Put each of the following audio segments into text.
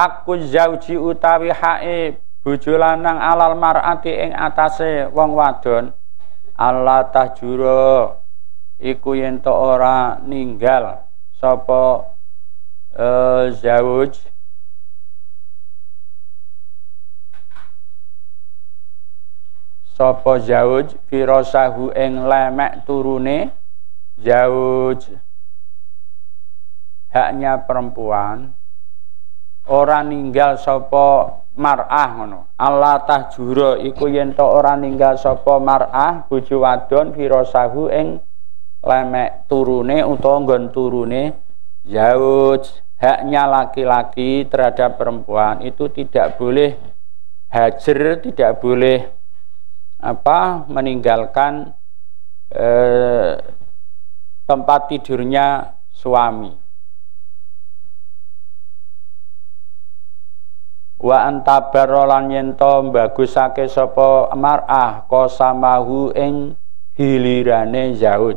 Haqquz zauji utawi hae bojo lanang alal mar'ati ing atase wong wadon Allah tahjura iku yen to ora ninggal sapa zauj sapa zauj firasahu ing lemek turune zauj haknya perempuan ora ninggal sapa mar'ah ngono Allah tahjura iku yen to ora ninggal sapa mar'ah bojo wadon firasahu ing lemek turune utawa nggon turune zauj haknya laki-laki terhadap perempuan itu tidak boleh hajar, tidak boleh meninggalkan tempat tidurnya suami. Wa antabarolan yento bagusake sapa mar'ah qasamahu ing gilirane zauj.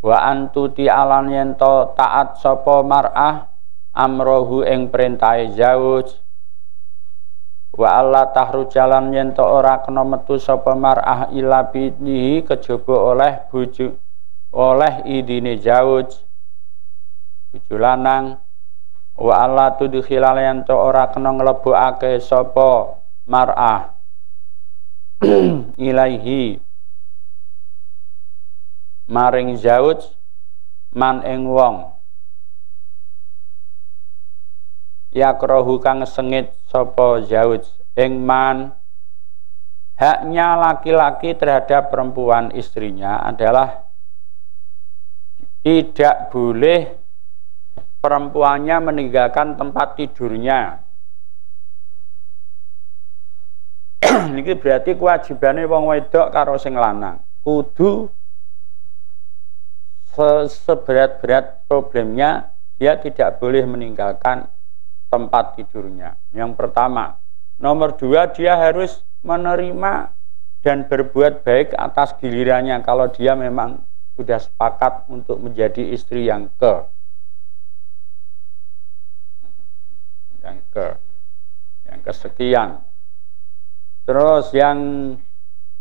Wa antuti alan yento taat sapa mar'ah amrohu ing perintahe zauj. Wa Allah tahrujalan yen to ora kena metu sapa mar'ah ila bidnihi kejaba oleh bojo oleh idine zauj bojo lanang. Wa Allah tudkhilal yen to ora kena nglebokake sapa mar'ah ilaihi maring zauj man ing wong yakrohu kang sengit sapa zauj ing man. Haknya laki-laki terhadap perempuan istrinya adalah tidak boleh perempuannya meninggalkan tempat tidurnya. Niki berarti kewajibane wong wedok karo sing lanang kudu seberat-berat problemnya dia tidak boleh meninggalkan tempat tidurnya. Yang pertama. Nomor dua, dia harus menerima dan berbuat baik atas gilirannya kalau dia memang sudah sepakat untuk menjadi istri yang kesekian. Terus yang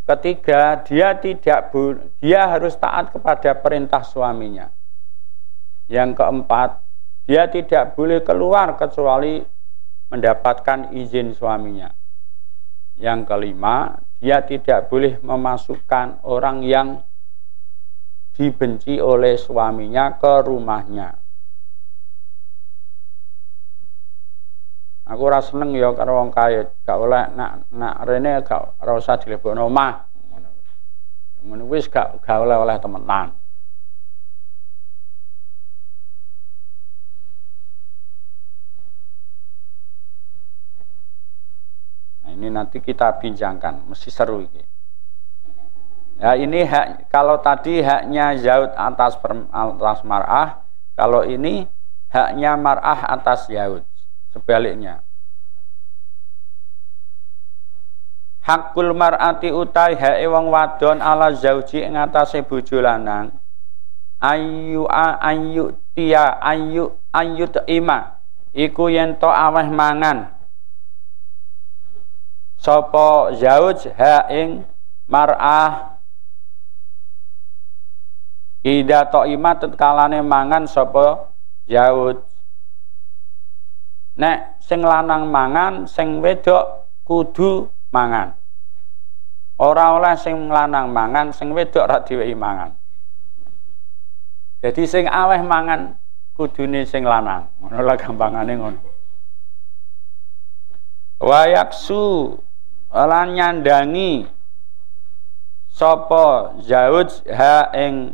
ketiga, dia harus taat kepada perintah suaminya. Yang keempat, dia tidak boleh keluar kecuali mendapatkan izin suaminya. Yang kelima, dia tidak boleh memasukkan orang yang dibenci oleh suaminya ke rumahnya. Aku ora seneng ya karo wong kaya, gak oleh nak rene gak ora usah dilebokno omah. Ngono wis gak oleh temenan. Ini nanti kita bincangkan, mesti seru ini. Ya ini hak, kalau tadi haknya zauj atas mar'ah, kalau ini haknya mar'ah atas zauj, sebaliknya. Hakul mar'ati utai hae wong wadon ala zauji ing atase bojo lanang. Ayu ima iku yen to aweh mangan sapa zauj ha ing mar'ah ida ta'ima tetkalane mangan sapa zauj. Nek sing lanang mangan, sing wedok kudu mangan. Ora oleh sing lanang mangan, sing wedok ora diwehi mangan. Jadi sing aweh mangan kudune sing lanang. Ngono lah gampangane ngono. Wa yaksu lan nyandangi sapa zauj ha ing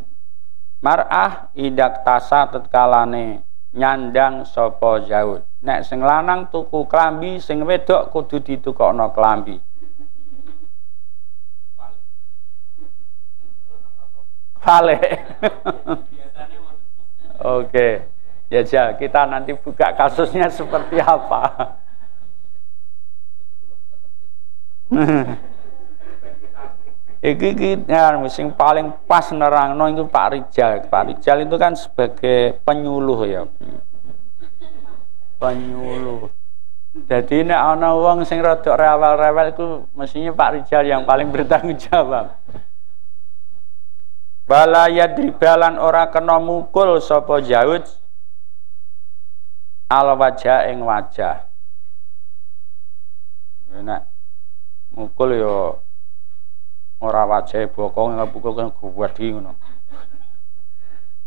mar'ah idak tasa tetkalane nyandang sapa zauj. Nek sing lanang tuku klambi, sing wedok kudu ditukokno klambi. Vale. Oke. Ya, kita nanti buka kasusnya seperti apa. Iki sing paling pas nerangno itu Pak Rijal. Pak Rijal itu kan sebagai penyuluh ya. penyuluh. Jadi nek ana wong sing rada rewel-rewel iku mestinya Pak Rijal yang paling bertanggung jawab. Bala yadribalan ora kena mukul sapa Jauj al wajah ing wajah. Nek mukul ya ora wajahe bokong ngepukul kan guwadi ngono.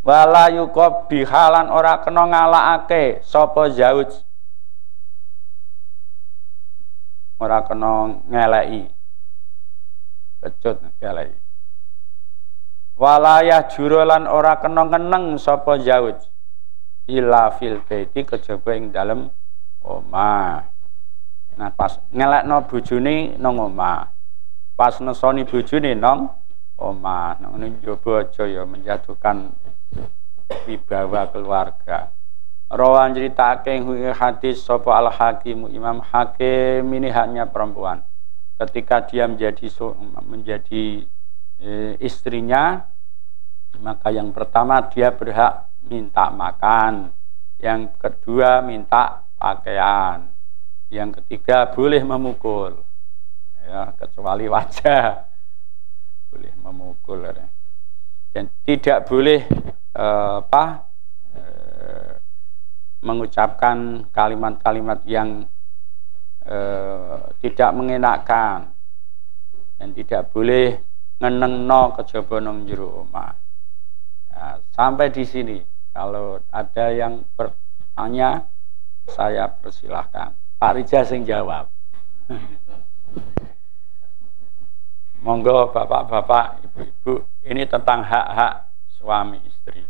Wala yuqabbihalan ora kena ngalakake sapa Jauj. Ora kena ngeleki. Becut ngeleki. Walayah jurolan ora kena ngeneng sapa Jauj ila fil baiti kejaba ing dalem omah. Nah pas ngelekno bojone nang omah. Pas nesoni bojone nang omah. Nang njaba aja ya menjatuhkan wibawa keluarga. Rawan critake hadis sapa Al Hakim Imam Hakim ini haknya perempuan. Ketika dia menjadi istrinya, maka yang pertama dia berhak minta makan, yang kedua minta pakaian, yang ketiga boleh memukul, ya kecuali wajah boleh memukul, dan tidak boleh mengucapkan kalimat-kalimat yang tidak mengenakan, dan tidak boleh ngenengno kejaba nang jero omah. Ya, sampai di sini. Kalau ada yang bertanya, saya persilahkan. Pak Rijal sing jawab. Monggo bapak-bapak, ibu-ibu, ini tentang hak-hak suami istri.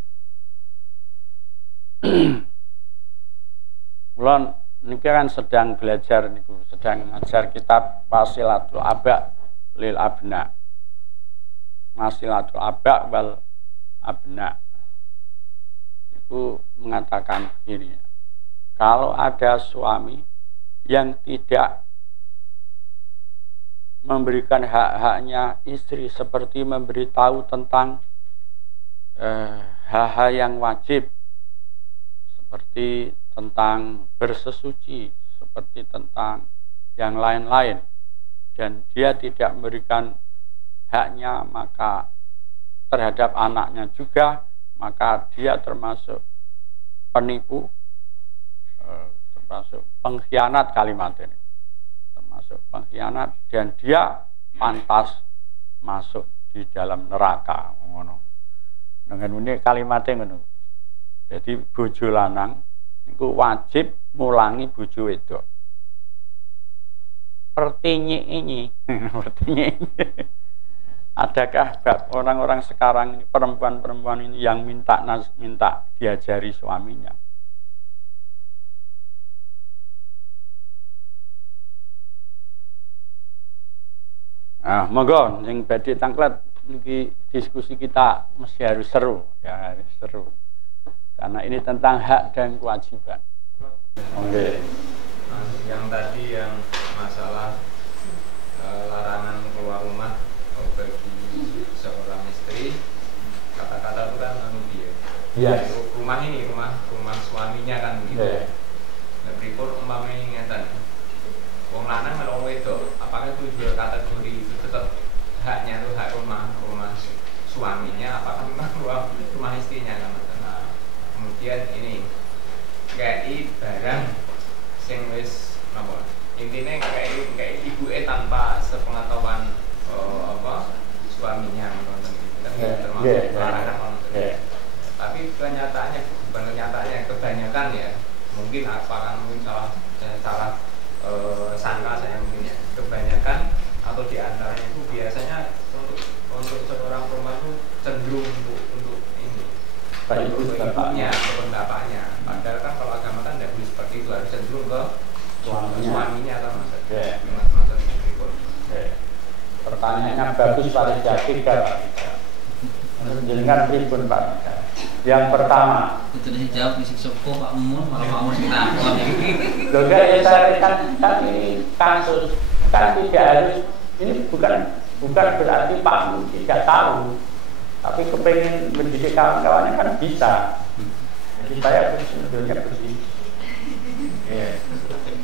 Mulon niki kan sedang belajar niku, sedang ngajar kitab Wasilatul Aba lil Abna. Wasilatul Aba wal Abna. Itu mengatakan begini. Kalau ada suami yang tidak memberikan hak-haknya istri seperti memberitahu tentang hal-hal yang wajib, seperti tentang bersesuci, seperti tentang yang lain-lain, dan dia tidak memberikan haknya maka terhadap anaknya juga, maka dia termasuk penipu, termasuk pengkhianat kalimat ini, termasuk pengkhianat, dan dia pantas masuk di dalam neraka. Dengan ini kalimatnya ngono. Jadi bojo lanang niku wajib mulangi bojo wedok. Pertanyaan ini. Adakah orang-orang sekarang ini, perempuan-perempuan ini yang minta diajari suaminya? Nah, monggo yang badhe tangklet niki diskusi kita mesti harus seru, ya harus seru. Karena ini tentang hak dan kewajiban. Oke. Yang tadi yang masalah larangan keluar rumah bagi seorang istri, kata-kata itu kan dia. Yes. Rumah ini rumah suaminya kan gitu. Yeah. Nah, berikut umpamanya ngeten. Wong lanang karo wong wedok, apakah itu juga kategori itu tetap haknya itu hak rumah suaminya, apakah memang rumah istrinya kan? Nah, kemudian ini kayak barang sing wis napa? Intine kayak ibuke tanpa sepengetahuan suaminya kan termasuk larangan. Tapi kenyataannya bukan kenyataannya, kebanyakan ya mungkin mungkin salah sangka saya mungkin ya, kebanyakan atau diantaranya itu biasanya untuk seorang perempuan itu cenderung untuk ini ibunya ataupun bapaknya, padahal kan kalau agama kan tidak boleh seperti itu, harus cenderung ke suaminya atau mas berikut. Pertanyaannya bagus Pak Rijal, tiga menjelaskan pripun Pak. Yang pertama, itu dijawab di Siksopo Pak Mun, malah Pak Mun kita akon ini. Loh ya saya kan ini kasus kan tidak harus, ini bukan berarti Pak Mun tidak tahu, tapi kepengen mendidik kawan-kawannya kan bisa. Jadi saya sebetulnya begini.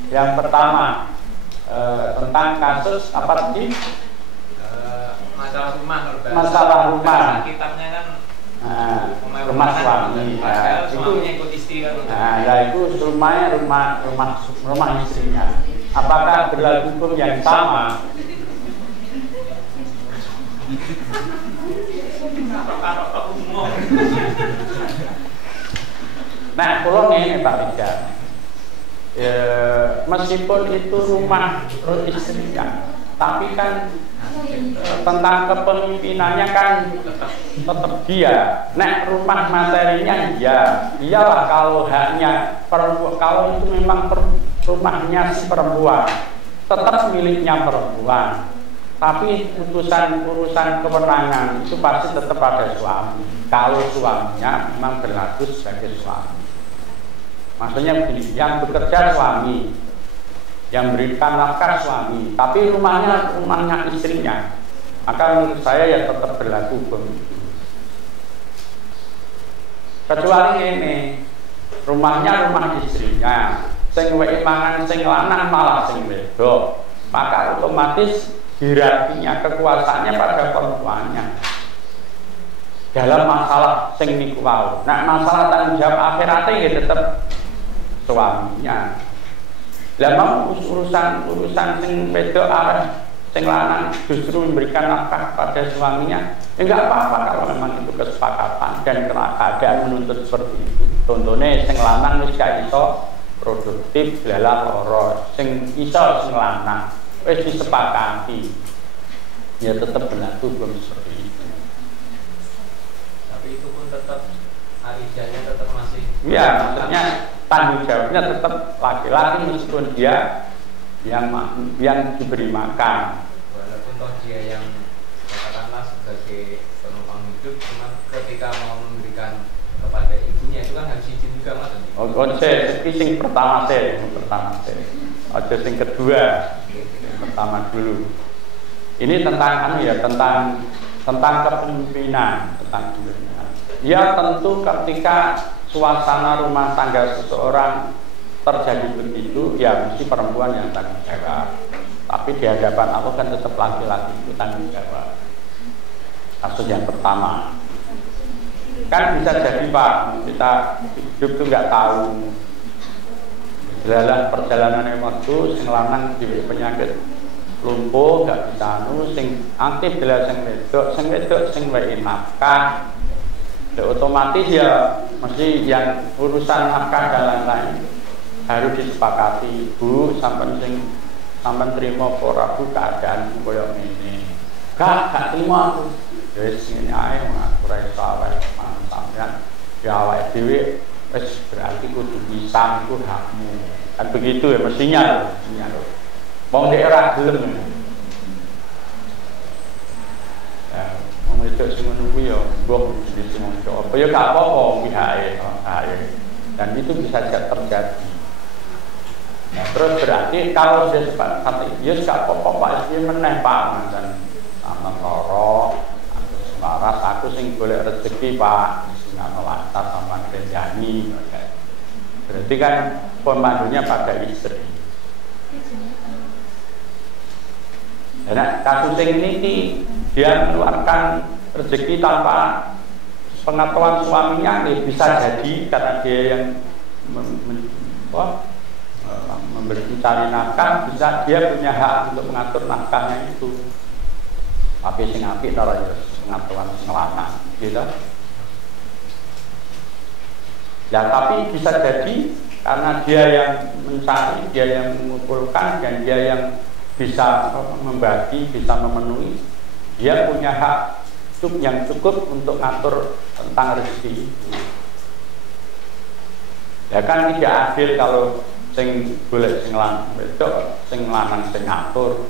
Yang pertama tentang kasus apa tadi? Masalah rumah. Masalah rumah. Kitabnya kan rumah suami. Padahal suaminya ikut istri kan. Nah, ya itu rumah istrinya. Apakah berlaku hukum yang sama? Nah, kalau ini Pak Rijal, meskipun itu rumah istrinya, tapi kan tentang kepemimpinannya kan tetap dia. Nek rumah materinya iyalah kalau haknya perempuan, kalau itu memang rumahnya si perempuan, tetap miliknya perempuan. Tapi urusan kewenangan itu pasti tetap ada suami. Kalau suaminya memang berlaku sebagai suami. Maksudnya begini, yang bekerja suami, yang berikan nafkah suami, tapi rumahnya istrinya, maka menurut saya ya tetap berlaku hukum itu. Kecuali ini rumah istrinya, sing weke mangan sing lanang malah sing wedok, maka otomatis hierarkinya kekuasaannya pada perempuannya dalam masalah sing niku wau. Nah, masalah tanggung jawab akhiratnya ya tetap suaminya. Lah mau urusan sing wedok arep sing lanang justru memberikan nafkah pada suaminya, ya enggak apa-apa kalau memang itu kesepakatan dan keadaan menuntut seperti itu. Contohnya sing lanang wis gak iso produktif dalam loro, sing iso sing lanang wis disepakati, ya tetap berlaku hukum seperti itu. Tapi itu pun tetap arijanya tetap masih. Ya, maksudnya tanggung jawabnya tetap laki-laki meskipun dia yang diberi makan. Walaupun toh dia yang katakanlah sebagai penumpang hidup, cuma ketika mau memberikan kepada ibunya itu kan harus izin juga mas. Sing pertama sih. Ada sing kedua. Pertama dulu. Ini tentang tentang kepemimpinan, Ya tentu ketika suasana rumah tangga seseorang terjadi begitu, ya mesti perempuan yang tanggung jawab. Tapi di hadapan Allah kan tetap laki-laki itu tanggung jawab. Kasus yang pertama. Kan bisa jadi Pak, kita hidup itu nggak tahu. Dalam perjalanan waktu, sing lanang di penyakit lumpuh, nggak bisa sing aktif adalah sing wedok sing wae nafkah. Ya, otomatis ya mesti yang urusan nafkah dan lain-lain harus disepakati. Bu, sampean terima ora Bu keadaan koyo ngene. Gak terima aku. Wis ngene ae ngatur ae sawet sampean. Ya awake dhewe wis berarti kudu bisa iku hakmu. Kan begitu ya mestinya lho. Wong nek ora gelem. Ya, wong itu sing ngono kuwi ya mbok mesti ngono. Apa ya gak apa-apa pihake. Dan itu bisa terjadi. Nah, terus berarti kalau dia kata ya gak apa-apa Pak, dia meneh Pak dan sama loro, aku semaras aku sing golek rezeki Pak, sing lantar sama kerjani. Berarti kan pemandunya pada istri. Nah, kasus ini dia mengeluarkan rezeki tanpa pengetahuan suaminya, bisa jadi karena dia yang mencari nafkah, bisa dia punya hak untuk mengatur nafkahnya itu. Tapi sing apik ora ya pengetahuan sing lanang, gitu. Ya tapi bisa jadi karena dia yang mencari, dia yang mengumpulkan, dan dia yang bisa membagi, bisa memenuhi, dia punya hak yang cukup untuk ngatur tentang rezeki. Ya kan tidak adil kalau sing golek sing lanang wedok, sing lanang sing ngatur.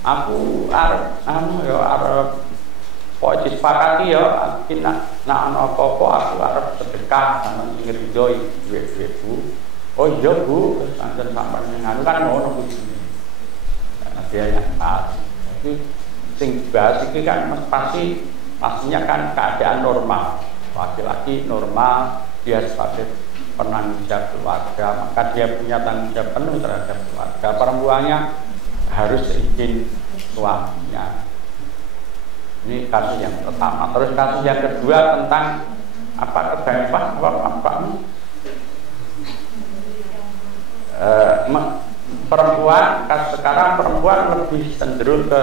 Aku arep kok disepakati ya, nek ana apa-apa aku arep sedekah sampeyan sing rido duit-duitku. Oh iya Bu, santen sampeyan nganu kan ngono kuwi. Karena dia yang tahu. Jadi sing bahas iki kan pastinya kan keadaan normal. Laki-laki normal, dia sebagai penanggung jawab keluarga, maka dia punya tanggung jawab penuh terhadap keluarga. Perempuannya harus izin suaminya. Ini kasus yang pertama. Terus kasus yang kedua tentang perempuan, sekarang perempuan lebih cenderung ke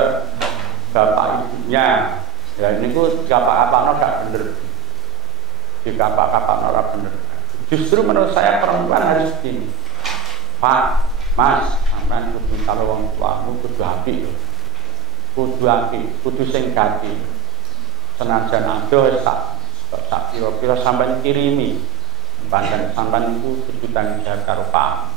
bapak ibunya. Ya ini ku bapak-bapak gak bener. Di bapak-bapak ora bener. Justru menurut saya perempuan harus gini. Pak, Mas, sampean kudu karo wong tuamu kudu apik lho. Kudu apik, kudu sing gati. Senajan adoh sak kira-kira sampean kirimi. Panjen sampean iku kudu tanggung jawab karo Pak.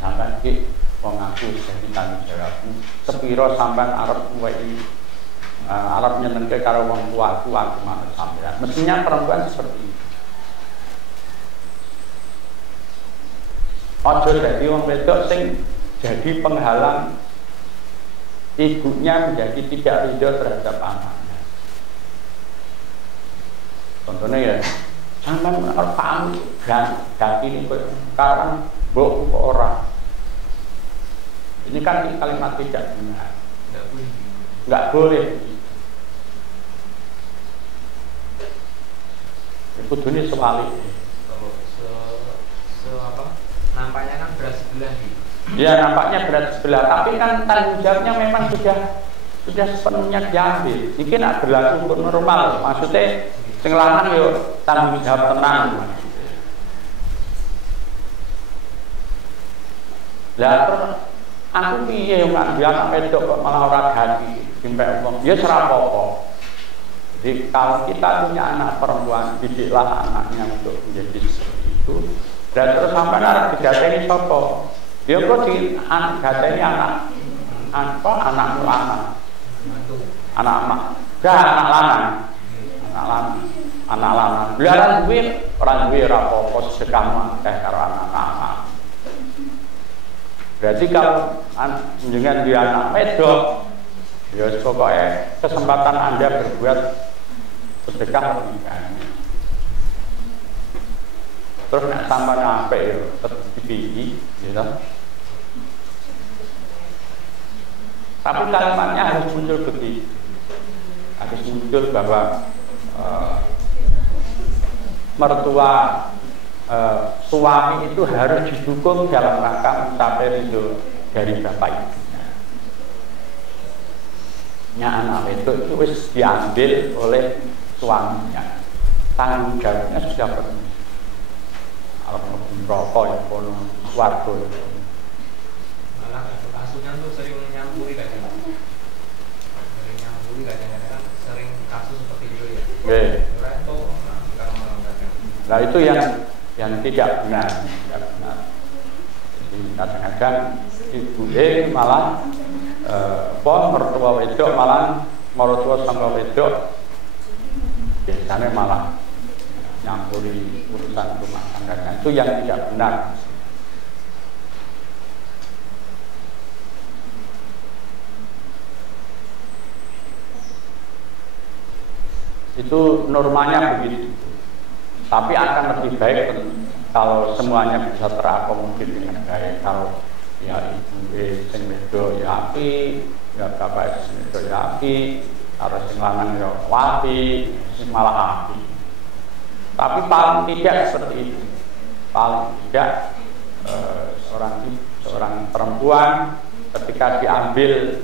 Sampean iki wong aku jadi tanggung jawabmu. Sepiro sampean arep kuwi arep nyenengke karo wong tuaku aku manut sampean. Mestinya perempuan seperti itu. Ojo jadi wong wedok sing jadi penghalang ibunya menjadi tidak ridho terhadap anaknya. Contohnya ya, sampean arep paham ganti ini sekarang mbok orang. Ini kan kalimat tidak benar. Enggak boleh. Kudune sebalik. Kalau nampaknya kan berat sebelah gitu. Ya nampaknya berat sebelah, tapi kan tanggung jawabnya memang sudah sepenuhnya diambil. Ini nak berlaku normal. Maksudnya sing lanang yo tanggung jawab tenang. Lah terus aku piye yo kan dia anak wedok kok malah ora ganti timpek wong. Ya ora apa-apa. Jadi kalau kita punya anak perempuan, didiklah anaknya untuk menjadi seperti itu. Dan terus sampai harus didateni sapa? Ya kok didateni anakmu anak mak. Gak anak lanang. Anak lanang. Belaran duwe ora apa-apa sedekah teh karo anak-anak. Berarti kalau jenengan duwe anak wedok, ya pokoknya kesempatan Anda berbuat sedekah pernikahan. Terus nak tambah sampai tetap dipilih, gitu. Tapi kalimatnya harus muncul begitu, harus muncul bahwa mertua suami itu harus didukung dalam rangka mencapai ridho dari bapak ibunya. Anak itu wis diambil oleh suaminya, tanggung jawabnya sudah penuh. Kalau rokok yang kono warga malah kasusnya tuh sering nyampuri kadang-kadang sering kasus seperti itu ya. Nah itu yang tidak benar, Jadi kadang-kadang ibu malah mertua wedok malah mertua sama wedok biasanya malah nyampuri urusan rumah tangganya. Itu yang tidak benar. Itu normanya begitu. Tapi akan lebih baik kalau semuanya bisa terakomodir dengan baik. Kalau ya ibu sing wedok ya api, ya bapak sing wedok ya api, kalau sing lanang ya api, sing malah api. Tapi paling tidak seperti itu. Paling tidak seorang perempuan ketika diambil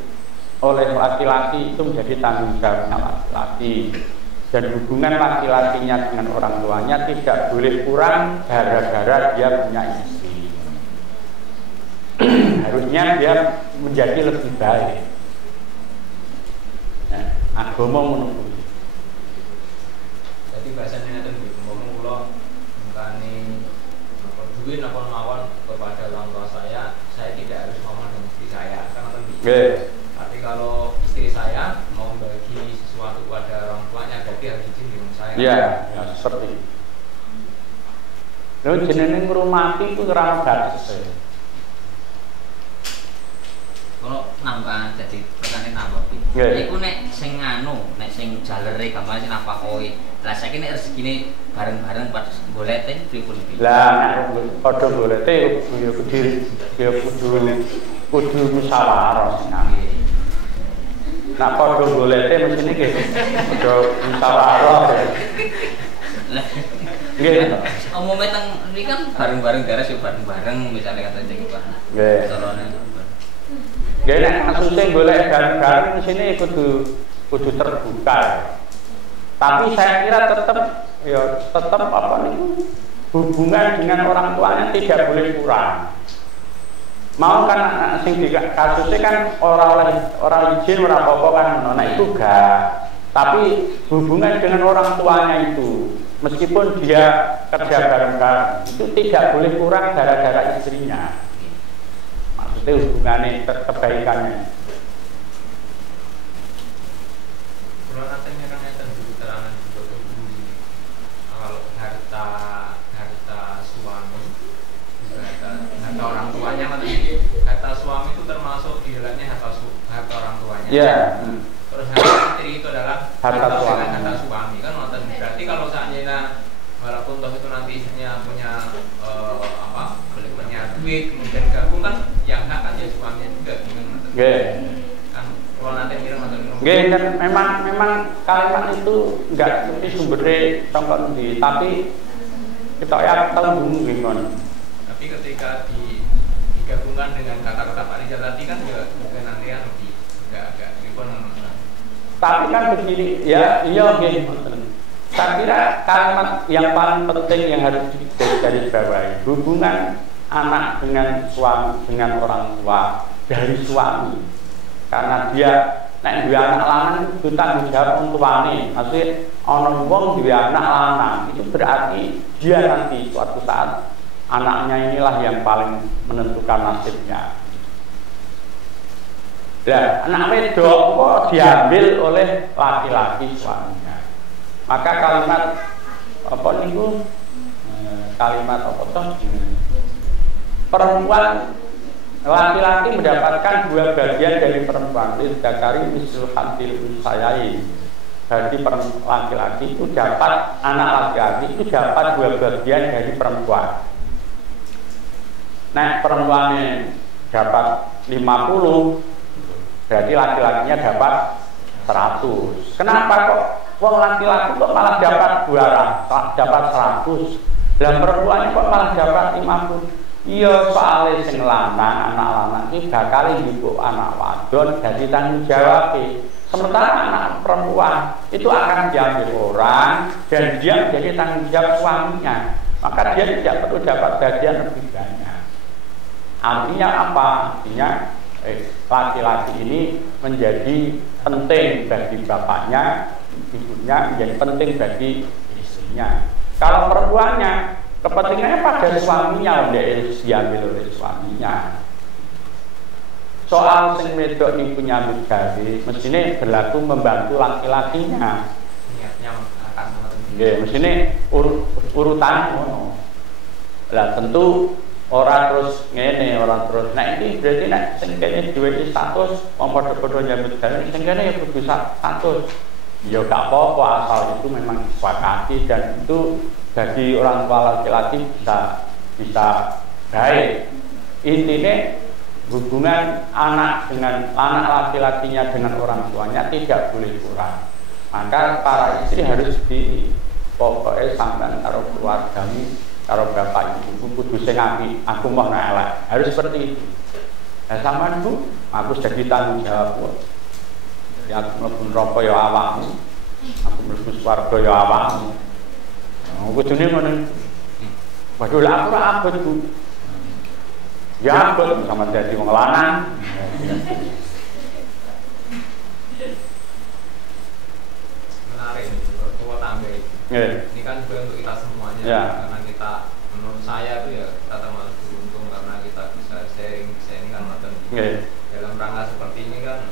oleh laki-laki itu menjadi tanggung jawabnya laki-laki. Dan hubungan laki-lakinya dengan orang tuanya tidak boleh kurang gara-gara dia punya istri. Harusnya dia menjadi lebih baik. Agama menunggu. Jadi bahasanya itu ngomong bukan duit apa mawon kepada orang tua saya tidak harus ngomong dengan istri saya kan tapi kalau istri saya mau bagi sesuatu kepada orang tuanya berarti harus izin dengan saya. Ya seperti itu. Lalu jenenge ngrumati ku ora batas. Kalau tambahan jadi pertanyaan tambah iki. Iku nek sing anu, nek sing jalere gampang sing nafakoi. Lah saiki nek rezekine bareng-bareng pas golete pripun iki? Lah nek padha golete ya kudu musyawarah. Nah padha golete mesine nggih padha musyawarah. Nggih. Umumnya teng ini kan bareng-bareng daerah sih bareng-bareng misalnya kata jadi Pak. Nggih. Nggih nek kasusé golek bareng-bareng sini kudu terbuka. Tapi saya kira tetap apa niku hubungan dengan orang tuanya tidak boleh kurang. Mau kan sing kasusnya kan orang izin ora apa-apa kan nah itu gak. Tapi hubungan dengan orang tuanya itu meskipun dia kerja bareng-bareng itu tidak boleh kurang gara-gara istrinya. Maksudnya hubungannya kebaikannya. Kalau nantinya kan ada keterangan kalau harta suami, harta orang tuanya harta suami itu termasuk di dalamnya harta orang tuanya. Iya. Terus harta istri itu adalah harta suami kan nonton. Berarti kalau seandainya walaupun toh itu nanti istrinya punya punya duit kemudian gabung kan yang hak kan ya suaminya juga gitu. Nggih. Kan kalau nanti nonton. Nggih kan memang kalimat itu enggak mesti sumbernya saka ndi, tapi kita ya tahu dulu gimana. Tapi ketika digabungkan dengan kata-kata Pak Rizal tadi kan juga mungkin nanti kan lebih agak tapi kan begini ya iya nggih. Saya kira kalimat yang paling penting yang harus digarisbawahi hubungan anak dengan suami dengan orang tua dari suami karena dia nek duwe anak lanang itu tanggung jawab tuane. Maksudnya ana wong duwe anak lanang itu berarti dia nanti suatu saat anaknya inilah yang paling menentukan nasibnya. Nah, anak wedok kok diambil oleh laki-laki suaminya. Maka kalimat apa niku? Kalimat apa toh? Perempuan laki-laki mendapatkan 2 bagian dari perempuan. Zakari mislu hadil unsayai. Jadi laki-laki itu dapat anak laki-laki itu dapat 2 bagian dari perempuan. Nah, perempuannya dapat 50 berarti laki-lakinya dapat 100. Kenapa kok wong laki-laki kok malah dapat 200, dapat 100? Lah perempuannya kok malah dapat 50? Iya soalnya sing lanang, anak lanang iki bakal njupuk anak wadon dadi tanggung jawab. Sementara anak perempuan itu akan diambil orang dan dia menjadi tanggung jawab suaminya. Maka dia tidak perlu dapat bagian lebih banyak. Artinya apa? Artinya laki-laki ini menjadi penting bagi bapaknya, ibunya menjadi penting bagi istrinya. Kalau perempuannya kepentingannya pada suaminya, diambil oleh suaminya. Soal sing wedok iku nyambut gawe, mestine berlaku membantu laki-lakinya. Niatnya akan nggih, mestine urutan ngono. Lah tentu orang terus ngene, orang terus. Nah ini berarti nek sing kene duwe status wong padha-padha nyambut gawe, sing kene ya kudu status. Ya gak apa-apa asal itu memang disepakati dan itu bagi orang tua laki-laki bisa baik. Intinya hubungan anak dengan anak laki-lakinya dengan orang tuanya tidak boleh kurang. Maka para istri harus pokoknya sampean karo keluargamu, karo bapak ibu kudu sing apik, aku mau elek. Harus seperti itu. Nah sampean Bu, aku jadi tanggung jawab. Ya aku mlebu neraka ya awakmu. Aku mlebu swarga ya awakmu. Kudune ngono. Waduh lah aku ora abot Bu. Ya abot sama dadi wong lanang. Menarik tua tambah. Ini kan juga untuk kita semuanya. Karena kita menurut saya itu ya kita termasuk beruntung karena kita bisa sharing ini kan dalam rangka seperti ini kan.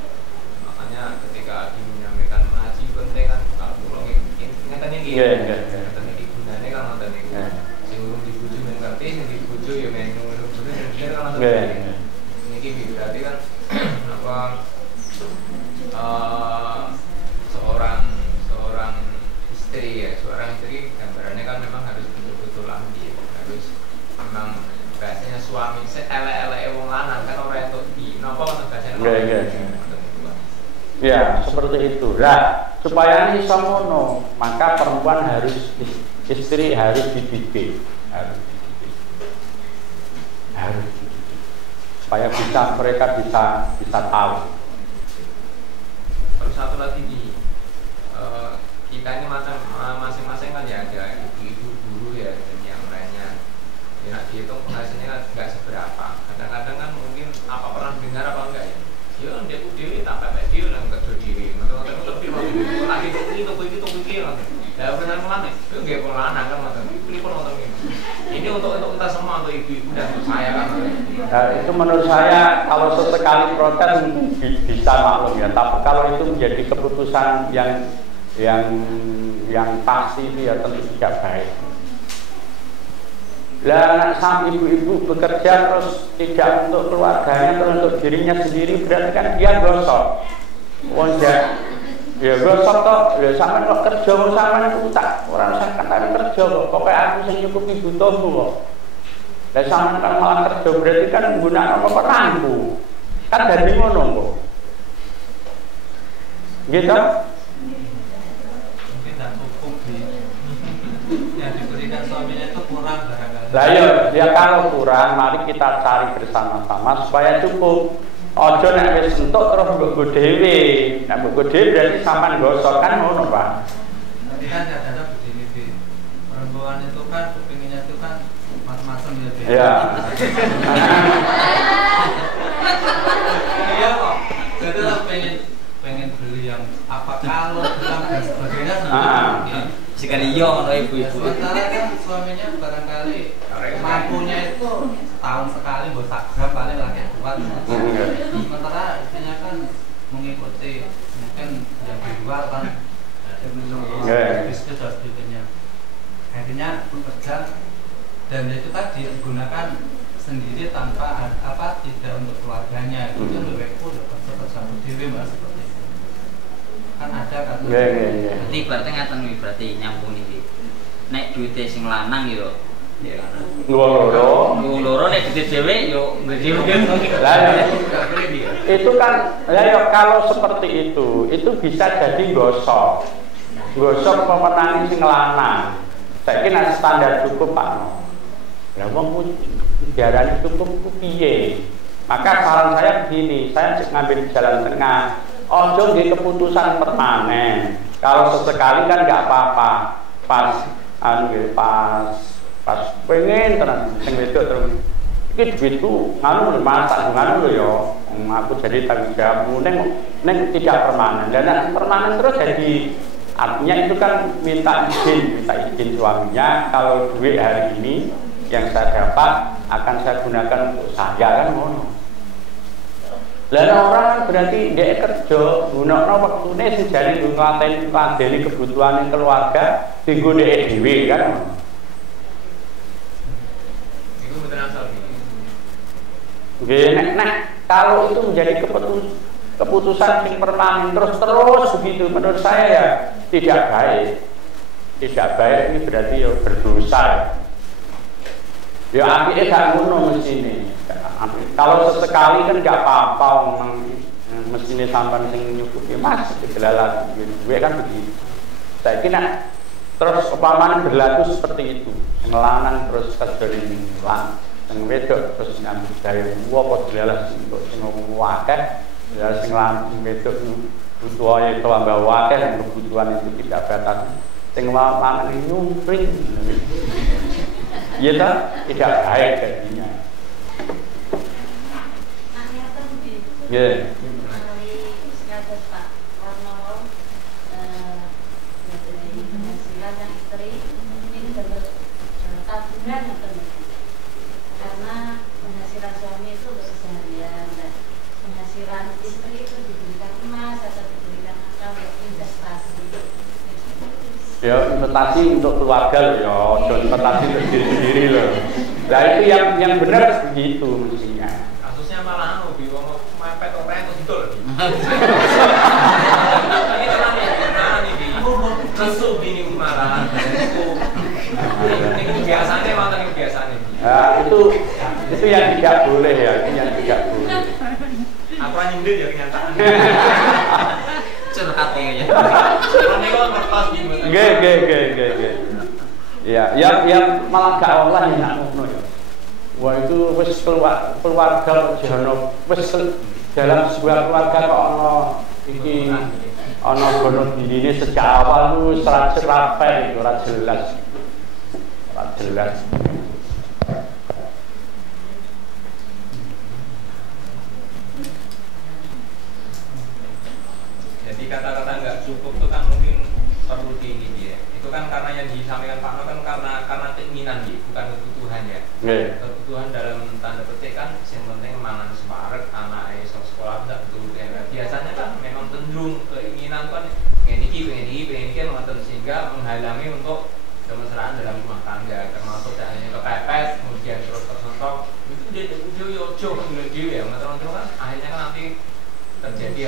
Makanya ketika Adi menyampaikan ngaji penting kan kalau pulang ingatnya gitu. Ingatnya gunanya kan nonton itu. Sing urung dibuju men ngerti, sing dibuju ya men urung dibuju kan nonton. Ini berarti kan apa seorang istri ya, seorang istri gambarannya kan memang harus betul-betul ambil, harus memang bahasanya suami elek-elek wong lanang kan orang itu di nopo bahasanya. Ya, seperti itu. Lah, supaya ini somono, maka perempuan harus istri harus dididik, harus supaya mereka bisa tahu. Terus satu lagi kita ini masing-masing kan ya ada ibu-ibu guru ya dan yang lainnya. Ya dihitung penghasilannya nggak seberapa. Kadang-kadang kan mungkin apa pernah dengar apa enggak ya? Yo dia dewi tak pepek dewi lah nggak dewi. Nonton lebih mau lagi itu lah. Ya benar melane. Itu nggak pelana kan nonton. Ini pun nonton ini. Ini untuk kita semua, untuk ibu-ibu dan untuk saya kan. Nah, itu menurut saya kalau sesekali protes bisa maklum ya. Tapi kalau itu menjadi keputusan yang pasti itu ya tentu tidak baik. Lah sang ibu-ibu bekerja terus tidak untuk keluarganya, terus untuk dirinya sendiri, berarti kan dia gosok. Ya gosok toh, ya sampean kok kerja sampean ku tak ora usah katakan kerja kok. Pokoke aku sing nyukupi butuhmu kok. Lah sampean kan malah kerja berarti kan nggunakno peranku. Kan dadi ngono kok. Gitu. Mungkin tak cukup yang diberikan suaminya itu kurang barangkali. Lah ya kalau kurang mari kita cari bersama-sama supaya cukup. Ojo nek wis entuk terus mbok dhewe. Nek mbok dhewe berarti sampean gosok kan ngono, Pak. Tapi kan kadang-kadang begini di perempuan itu kan kepinginnya itu kan macam-macam ya. Iya. Iya kok. Jadi lah pengen beli yang apa kalau bilang dan sebagainya sekali iya ngono ibu-ibu. Sementara kan suaminya barangkali mampunya itu setahun sekali buat gram paling lagi buat. Sementara istrinya kan mengikuti mungkin yang di luar kan bisnis dan sebagainya. Akhirnya bekerja dan itu tadi digunakan sendiri tanpa tidak untuk keluarganya. Itu lebih baik udah bekerja sendiri mas seperti itu. Kan ada kan. Berarti ngaten berarti nyambung iki. Nek duite sing lanang yo ya loro nek gede dhewe yo gede dhewe. Lah itu kan ya kalau seperti itu bisa jadi gosok pemenang sing lanang. Saiki nek standar cukup Pak. Lah wong diarani cukup ku piye? Maka saran saya begini, saya ngambil jalan tengah. Ojo nggih keputusan permanen. Kalau sesekali kan nggak apa-apa. Pas pengen tenan sing wedok terus iki duitku nganu masak nganu lho ya. Aku jadi tanggung jawabmu ning tidak permanen. Dan permanen terus jadi artinya itu kan minta izin suaminya kalau duit hari ini yang saya dapat akan saya gunakan untuk saya kan ngono. Lah orang berarti dia kerja gunakno wektune sing jare ngladeni kebutuhane keluarga dienggo dhek dhewe kan. Itu betul asal ini. Nggih nek kalau itu menjadi keputusan sing permanen terus begitu menurut saya ya tidak baik. Tidak baik ini berarti ya berdosa. Ya apike gak ngono mestine. Kalau sesekali kan nggak apa-apa mestinya sampan sing nyukupi mas digelalat gue kan begitu. Saya kira terus umpamanya berlaku seperti itu yang lanang terus kerja ini lang yang wedok terus ngambil dari apa digelalat sing wakeh ya sing lanang wedok butuh itu tambah wakeh yang kebutuhan itu tidak batas sing lanang nyumpring ya tidak baik jadinya. Yeah. Karena penghasilan suami itu untuk seharian dan penghasilan istri itu diberikan emas atau diberikan untuk investasi. Ya investasi untuk keluarga ya, jangan investasi untuk diri sendiri loh. Nah itu yang benar begitu mestinya. Kasusnya malah mepet orang itu betul. Ini teman ya, nah ini kesuk ini marah. Ini biasanya mantan ini biasanya. Itu yang tidak boleh ya, itu yang tidak boleh. Aku nyindir ya kenyataan. Curhat ya. Kalau nego ngertos gitu. Nggih. Ya malah gak Allah yang ngono ya. Wah itu wis keluarga jono wis dalam sebuah keluarga kok ana iki ana bono dirine sejak awal lu serat-serat itu ora jelas. Ora jelas. Jadi kata-kata nggak cukup itu kan mungkin perlu ini dia. Itu kan karena yang disampaikan Pak Nur kan karena keinginan dia, bukan kebutuhan ya. Kebutuhan dalam tanda petik kan yang penting mangan separek, anak sekolah tidak betul ya. Biasanya kan memang cenderung keinginan kan pengen ini sehingga menghalangi untuk kemesraan dalam rumah tangga, termasuk tidak hanya kepepet, kemudian terus tersentuh itu dia ujo ya, teman-teman kan akhirnya kan nanti terjadi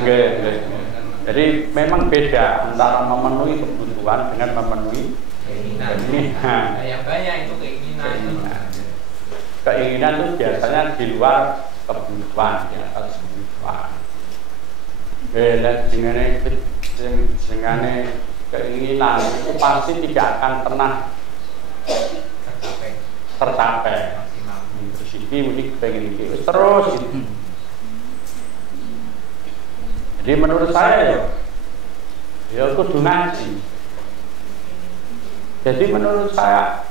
Jadi memang beda antara memenuhi kebutuhan dengan memenuhi keinginan. Yang banyak itu keinginan. Keinginan itu biasanya di luar kebutuhan, di atas kebutuhan. Dengan keinginan itu pasti tidak akan pernah tercapai. Terus ini mesti pengen terus. Jadi menurut saya ya kudu ngaji. Jadi menurut saya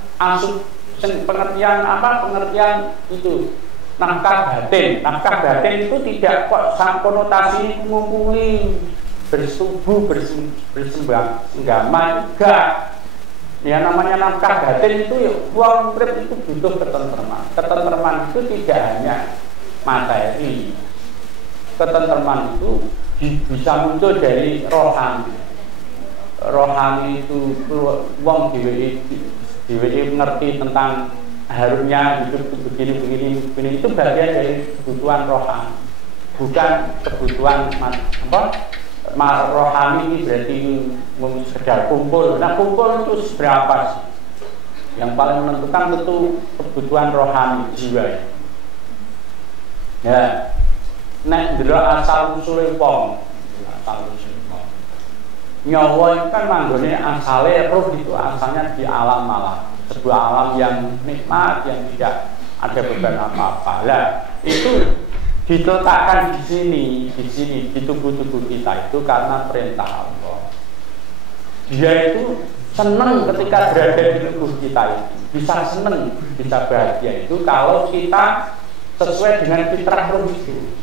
pengertian itu nafkah batin itu tidak kok sang konotasi ngumpuli bersubuh bersenggama enggak. Ya namanya nafkah batin itu ya uang urip itu butuh ketentraman itu tidak hanya materi. Ketentraman itu bisa muncul dari rohani. Rohani itu wong dhewe ngerti tentang harumnya hidup begini itu bagian dari kebutuhan rohani, bukan kebutuhan rohani ini berarti sekedar kumpul. Nah kumpul itu seberapa sih? Yang paling menentukan tentu kebutuhan rohani jiwa. Ya. Nek ndelok asal usule wong, nyawa itu kan manggone asale roh itu asalnya di alam malam, sebuah alam yang nikmat yang tidak ada beban apa-apa. Lah itu diletakkan di sini di tubuh-tubuh kita itu karena perintah Allah. Dia itu senang ketika berada di tubuh kita itu, bisa senang, bisa bahagia itu kalau kita sesuai dengan fitrah roh itu.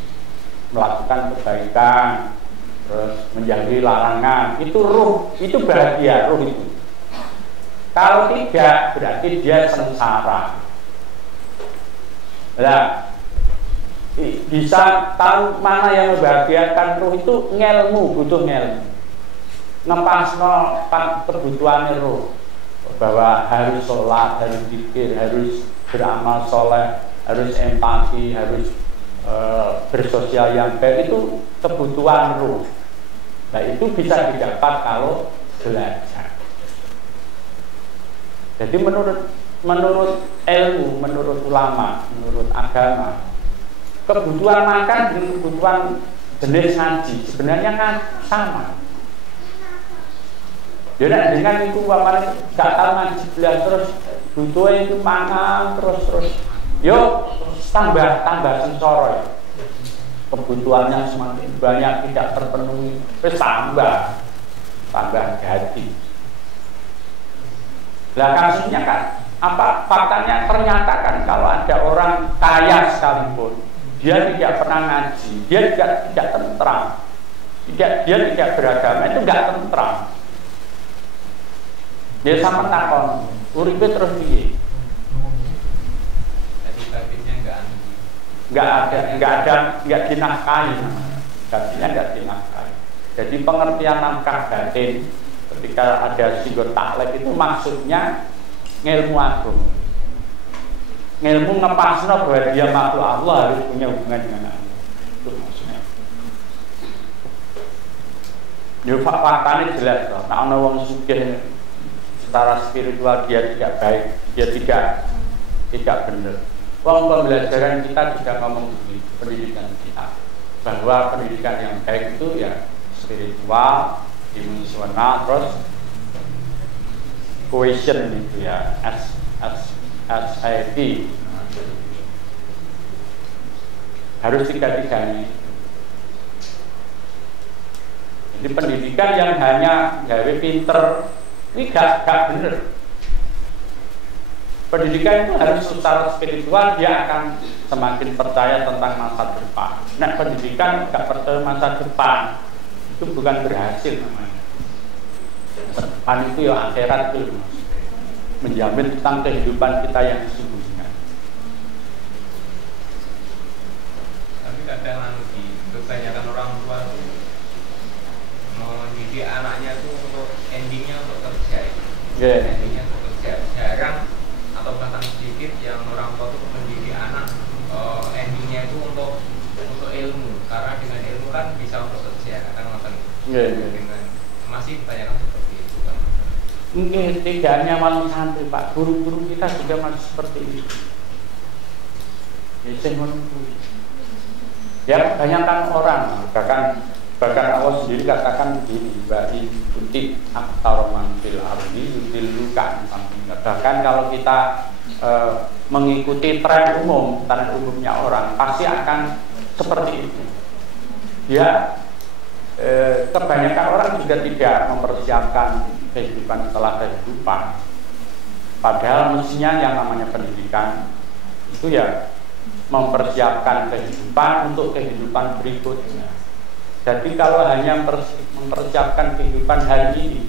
Melakukan kebaikan, terus menjauhi larangan, itu ruh, itu bahagia ruh itu. Kalau tidak, berarti dia sengsara. Nah, bisa tahu mana yang membahagiakan ruh itu butuh ngelmu. Ngepasno kebutuhan ruh, bahwa harus sholat, harus zikir, harus beramal soleh, harus empati, harus bersosial yang baik, itu kebutuhan ruh. Nah itu bisa didapat kalau belajar. Jadi menurut ilmu, menurut ulama, menurut agama, kebutuhan makan dengan kebutuhan jenis ngaji sebenarnya kan sama. Jadi dengan itu waman gak tahu ngaji belajar terus butuhnya itu mangan terus. Yo tambah sengsara ya. Kebutuhannya semakin banyak tidak terpenuhi, terus tambah ganti. Lah kasusnya kan faktanya ternyata kan kalau ada orang kaya sekalipun dia tidak pernah ngaji, dia tidak tentram, dia tidak beragama, itu enggak tentram. Dia sama takon, uripe terus piye? Enggak dinafkahi, gajinya enggak dinafkahi. Jadi pengertian nafkah batin ketika ada sigot taklek itu maksudnya ngilmu agung, ngilmu ngepasno bahwa dia makhluk Allah harus punya hubungan dengan Allah. Itu maksudnya. Yo faktanya jelas loh. Nah, ana wong sugih secara spiritual dia tidak baik, dia tidak benar. Wong pembelajaran kita juga ngomong begini, pendidikan kita bahwa pendidikan yang baik itu ya spiritual, emosional, terus cohesion itu ya, SIP. Harus tiga-tiganya. Jadi pendidikan yang hanya gawe pinter ini gak bener. Pendidikan itu harus secara spiritual, dia akan semakin percaya tentang masa depan. Nah, pendidikan gak percaya masa depan itu bukan berhasil namanya. Masa depan itu ya akhirat itu menjamin tentang kehidupan kita yang sesungguhnya. Tapi kadang kebanyakan orang tua itu mendidik anaknya itu untuk endingnya untuk kerja. Endingnya untuk kerja. Jarang atau bahkan sedikit yang orang tua itu mendidik anak endingnya itu untuk ilmu, karena dengan ilmu kan bisa untuk kerja, kan ngoten. Dengan masih banyak seperti itu kan. Mungkin tidak hanya malam santri Pak, guru-guru kita juga masih seperti itu. Ya, kebanyakan orang bahkan Allah sendiri katakan begini, bagi kutip aktaroman fil ardi yudil luka. Bahkan kalau kita mengikuti tren umumnya orang pasti akan seperti itu. Ya, kebanyakan orang juga tidak mempersiapkan kehidupan setelah kehidupan. Padahal mestinya yang namanya pendidikan itu ya mempersiapkan kehidupan untuk kehidupan berikutnya. Jadi kalau hanya mempersiapkan kehidupan hari ini,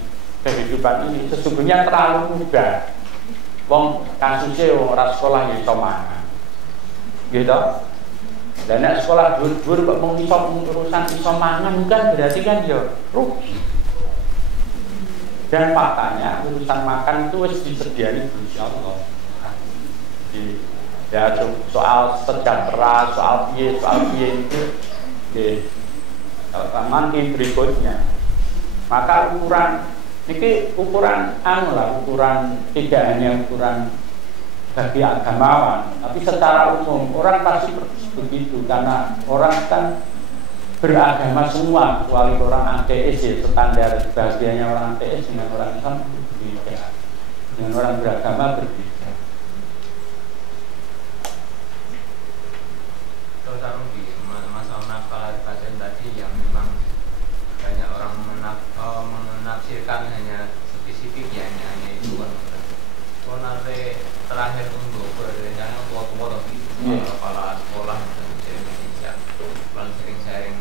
kehidupan ini sesungguhnya terlalu mudah. Wong kasusnya orang sekolah yang iso mangan. Gitu. Dan nek sekolah dhuwur kok mung iso urusan iso mangan kan berarti kan ya rugi. Dan faktanya urusan makan itu wis disediakan Gusti Allah. Ya soal sejahtera, soal piye itu nggih. Nanti berikutnya, maka ukuran tidak hanya ukuran bagi agamawan, tapi secara umum orang pasti begitu karena orang kan beragama semua kecuali orang ateis ya, standar bahagianya orang ateis dengan orang Islam berbeda, dengan orang beragama berbeda. Hanya spesifik ya, hanya itu kan. Kalau nanti terakhir untuk berencana tua-tua tapi kepala sekolah di Indonesia paling sering sharing.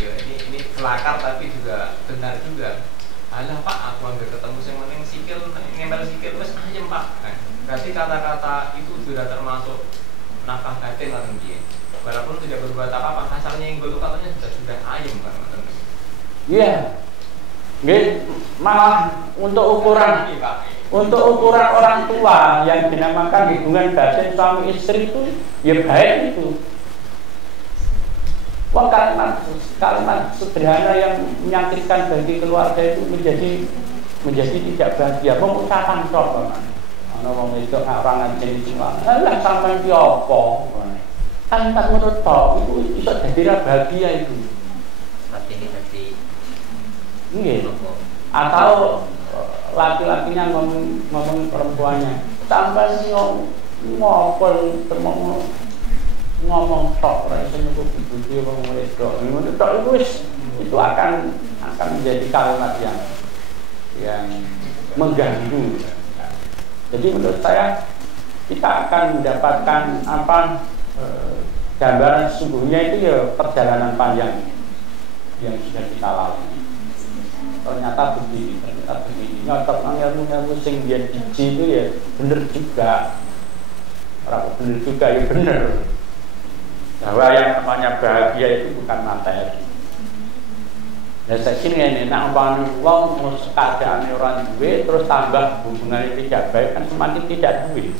Ya ini kelakar tapi juga benar juga. Alah Pak, aku ambil ketemu yang penting sikil, nempel sikil terus ayam Pak. Berarti kata-kata itu sudah termasuk nafkah batin kan dia. Walaupun tidak berbuat apa-apa, asalnya yang itu katanya sudah ayam kan. Iya. Nggih, malah untuk ukuran orang tua yang dinamakan hubungan batin suami istri itu ya baik itu. Wong kalimat sederhana yang menyakitkan bagi keluarga itu menjadi tidak bahagia. Mengucapkan tok ana wong itu orang ngene iki lah sampean ki apa? Kalimat menurut tok itu iso dadi ra bahagia itu. Nggih. Atau laki-lakinya ngomong perempuannya, sampai ngopol ngomong tok ora iso nyukup bojo wong wedok. Ngono tok itu akan menjadi kalimat yang mengganggu. Jadi menurut saya kita akan mendapatkan gambaran sesungguhnya itu ya perjalanan panjang yang sudah kita lalui. Ternyata begini, nyotok nang ilmu sing biyen biji itu ya bener juga. Ora bener juga ya bener. Bahwa yang namanya bahagia itu bukan materi. Nah saiki ngene nek umpamane wong keadaane ora duwe terus tambah hubungannya tidak baik kan semakin tidak duwe.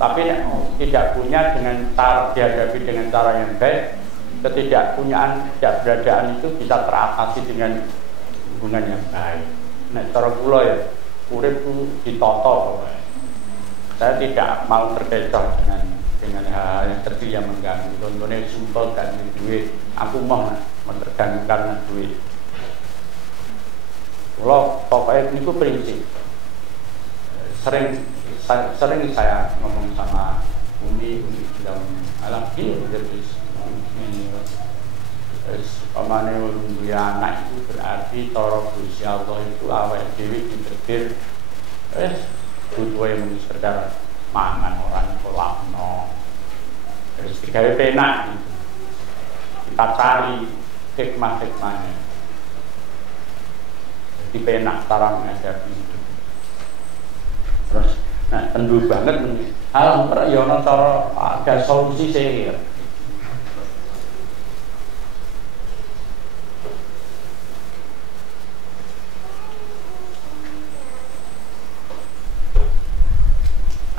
Tapi nek tidak punya dengan cara dihadapi dengan cara yang baik ketidakpunyaan, ketidakberadaan itu bisa teratasi dengan hubungan yang baik. Nah, cara kula ya, urip ku ditata. Saya tidak mau terkecoh dengan hal-hal yang kecil yang mengganggu. Contohnya sumpel dan duit, aku mau terganggu karena duit. Kalau pokoknya itu prinsip. Sering saya ngomong sama Umi bilang alam ini pemane duwe anak itu berarti cara Gusti Allah itu awake dhewe ditetir butuhe mung sekedar mangan orang kolakno terus digawe penak gitu. Kita cari hikmah-hikmahnya jadi penak cara menghadapi itu terus nah tentu banget hal ya ono cara ada solusi sihir.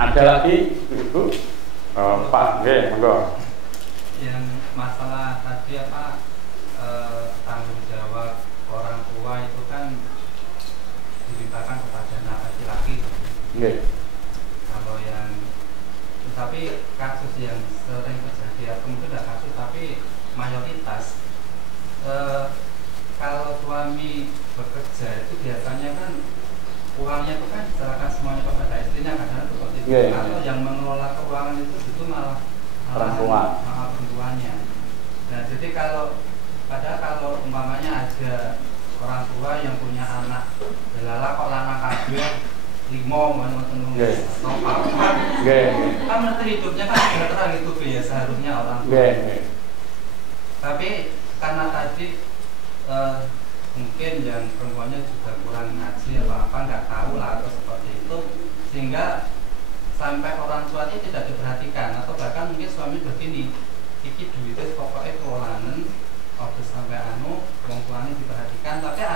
Ada lagi Ibu? Pak, monggo. Yang masalah tadi apa tanggung jawab orang tua itu kan dilimpahkan kepada anak laki-laki. Nggih. Kalau yang tapi kasus yang sering terjadi atau mungkin tidak kasus tapi mayoritas kalau suami bekerja itu biasanya kan uangnya itu kan diserahkan semuanya kepada istrinya kadang seperti itu. Atau yang mengelola keuangan itu malah perempuannya. Nah jadi kalau umpamanya ada orang tua yang punya anak delala kok lanang kabeh 5 menurut kan menteri hidupnya kan sudah terang itu ya seharusnya orang tua. Tapi karena tadi mungkin yang perempuannya juga kurang ngaji atau apa nggak tahu lah atau seperti itu sehingga sampai orang tua ini tidak diperhatikan atau bahkan mungkin suami begini iki duitnya pokoknya keuangan waktu sampai orang tuanya diperhatikan tapi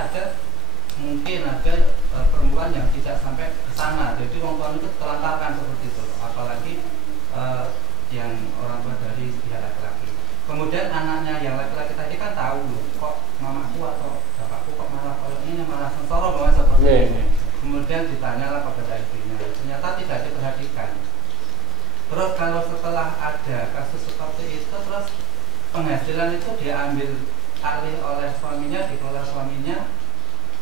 mungkin ada perempuan yang tidak sampai ke sana jadi orang tuanya itu terlantarkan seperti itu apalagi yang orang tua dari pihak laki-laki kemudian anaknya yang laki-laki tadi kan tahu loh kok mamaku atau bapakku kok malah kalau ini malah sensoro bahwa seperti itu. Kemudian ditanyalah kepada istrinya, ternyata tidak diperhatikan. Terus kalau setelah ada kasus seperti itu, terus penghasilan itu diambil alih oleh suaminya, dikelola suaminya,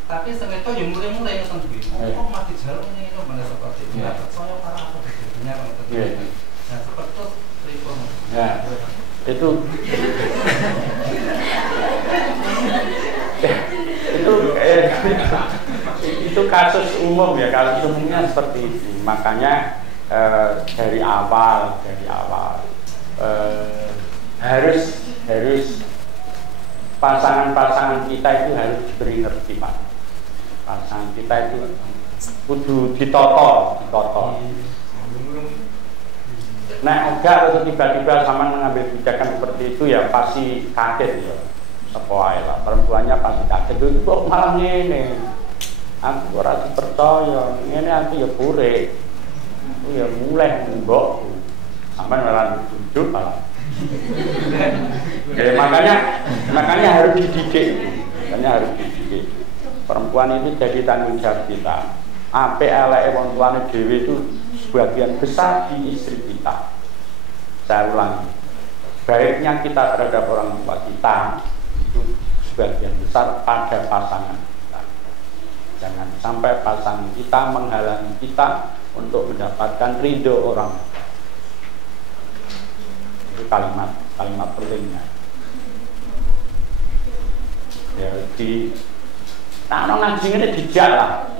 tapi setelah itu yang mulai-mulai yang duit. Kok mati jalan ini mana seperti itu? Nggak percaya para apa jadinya kalau terjadi. Nah seperti itu telefon. Itu kasus umum ya, kasus umumnya seperti itu. Makanya dari awal harus pasangan-pasangan kita itu harus diberi ngerti Pak. Pasangan kita itu kudu ditoto. Nah, enggak atau tiba-tiba sama mengambil kebijakan seperti itu ya pasti kaget ya. Sepoai lah, perempuannya pasti kaget. Itu kok malah ngene. Aku ora dipercaya, ngene aku ya pure. Aku ya mulai mbok. Sampai ora duduk malah. Makanya harus dididik. Perempuan itu jadi tanggung jawab kita. Apik eleke wong tuane dhewe itu sebagian besar di istri kita. Saya ulangi, baiknya kita terhadap orang tua kita itu sebagian besar pada pasangan kita. Jangan sampai pasangan kita menghalangi kita untuk mendapatkan ridho orang tua. Itu kalimat pentingnya. Ya di ngaji ini dijak lah,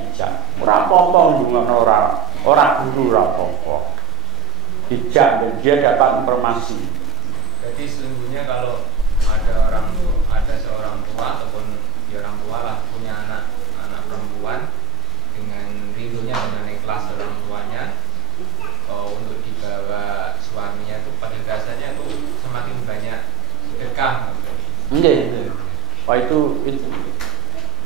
ora apa-apa ngono ora guru ora apa-apa. Dijak dan dia dapat informasi. Jadi sesungguhnya kalau ada seorang tua ataupun orang tua lah punya anak perempuan dengan ridhonya dengan ikhlas orang tuanya untuk dibawa suaminya itu pada dasarnya itu semakin banyak sedekah. Nggih. Itu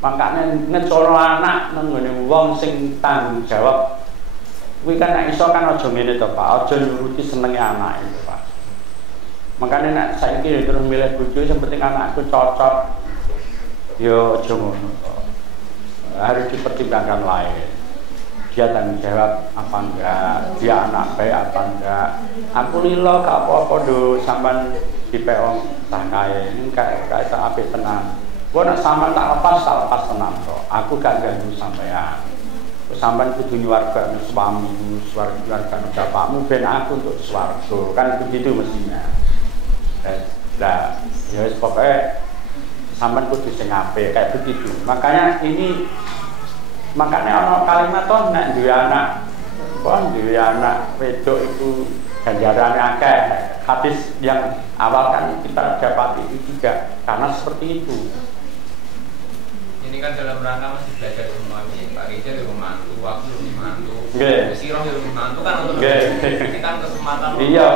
makanya ngecoro anak nang wong sing tanggung jawab. Kuwi kan nek iso kan aja ngene to Pak, aja nuruti senenge anak itu Pak. Makanya nek saiki terus milih bojo sing penting anakku cocok. Yo aja ngono. Harus dipertimbangkan lain. Dia tanggung jawab apa enggak, dia anak baik apa enggak. Aku lilo gak apa-apa do sampean dipeong tak kae. Ini kayak apik tenan. Kok nek sampean tak lepas tenan kok. Aku gak ganggu sampean. Sampean kudu nyuwarga suamimu, nyuwarga bapakmu ben aku untuk swarga. Kan begitu mestinya. Lah, ya wis pokoke sampean kudu sing apik kayak begitu. Makanya ana kalimat toh nek duwe anak wedok itu ganjarane akeh. Hadis yang awal kan kita dapati itu juga karena seperti itu. Ini kan dalam rangka masih belajar semua nih. Pak Rizal di mantu, aku di mantu, Siroh di mantu kan untuk ini kan kesempatan. Iya,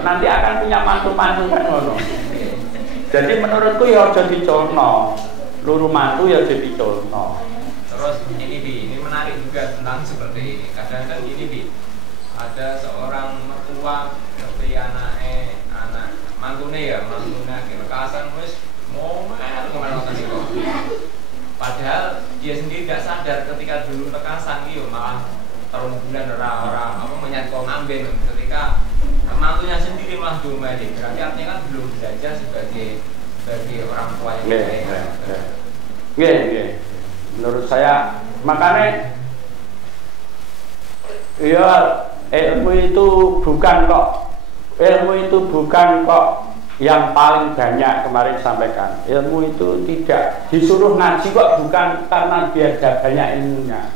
nanti akan punya mantu-mantu kan ngono. Jadi menurutku ya aja diculno. Luru mantu ya aja diculno. Terus ini menarik juga tentang seperti ini. Kadang kan ini ada seorang mertua tapi anak mantune kelekasan wis ngomel itu. Padahal dia sendiri tidak sadar ketika dulu lekasan gitu malah tahun bulan orang menyangkau ngambil ketika mantunya sendiri malah diomeli. Berarti artinya kan belum belajar sebagai orang tua yang baik. Menurut saya makanya ya ilmu itu bukan kok yang paling banyak kemarin sampaikan. Ilmu itu tidak disuruh ngaji kok bukan karena dia ada banyak ilmunya.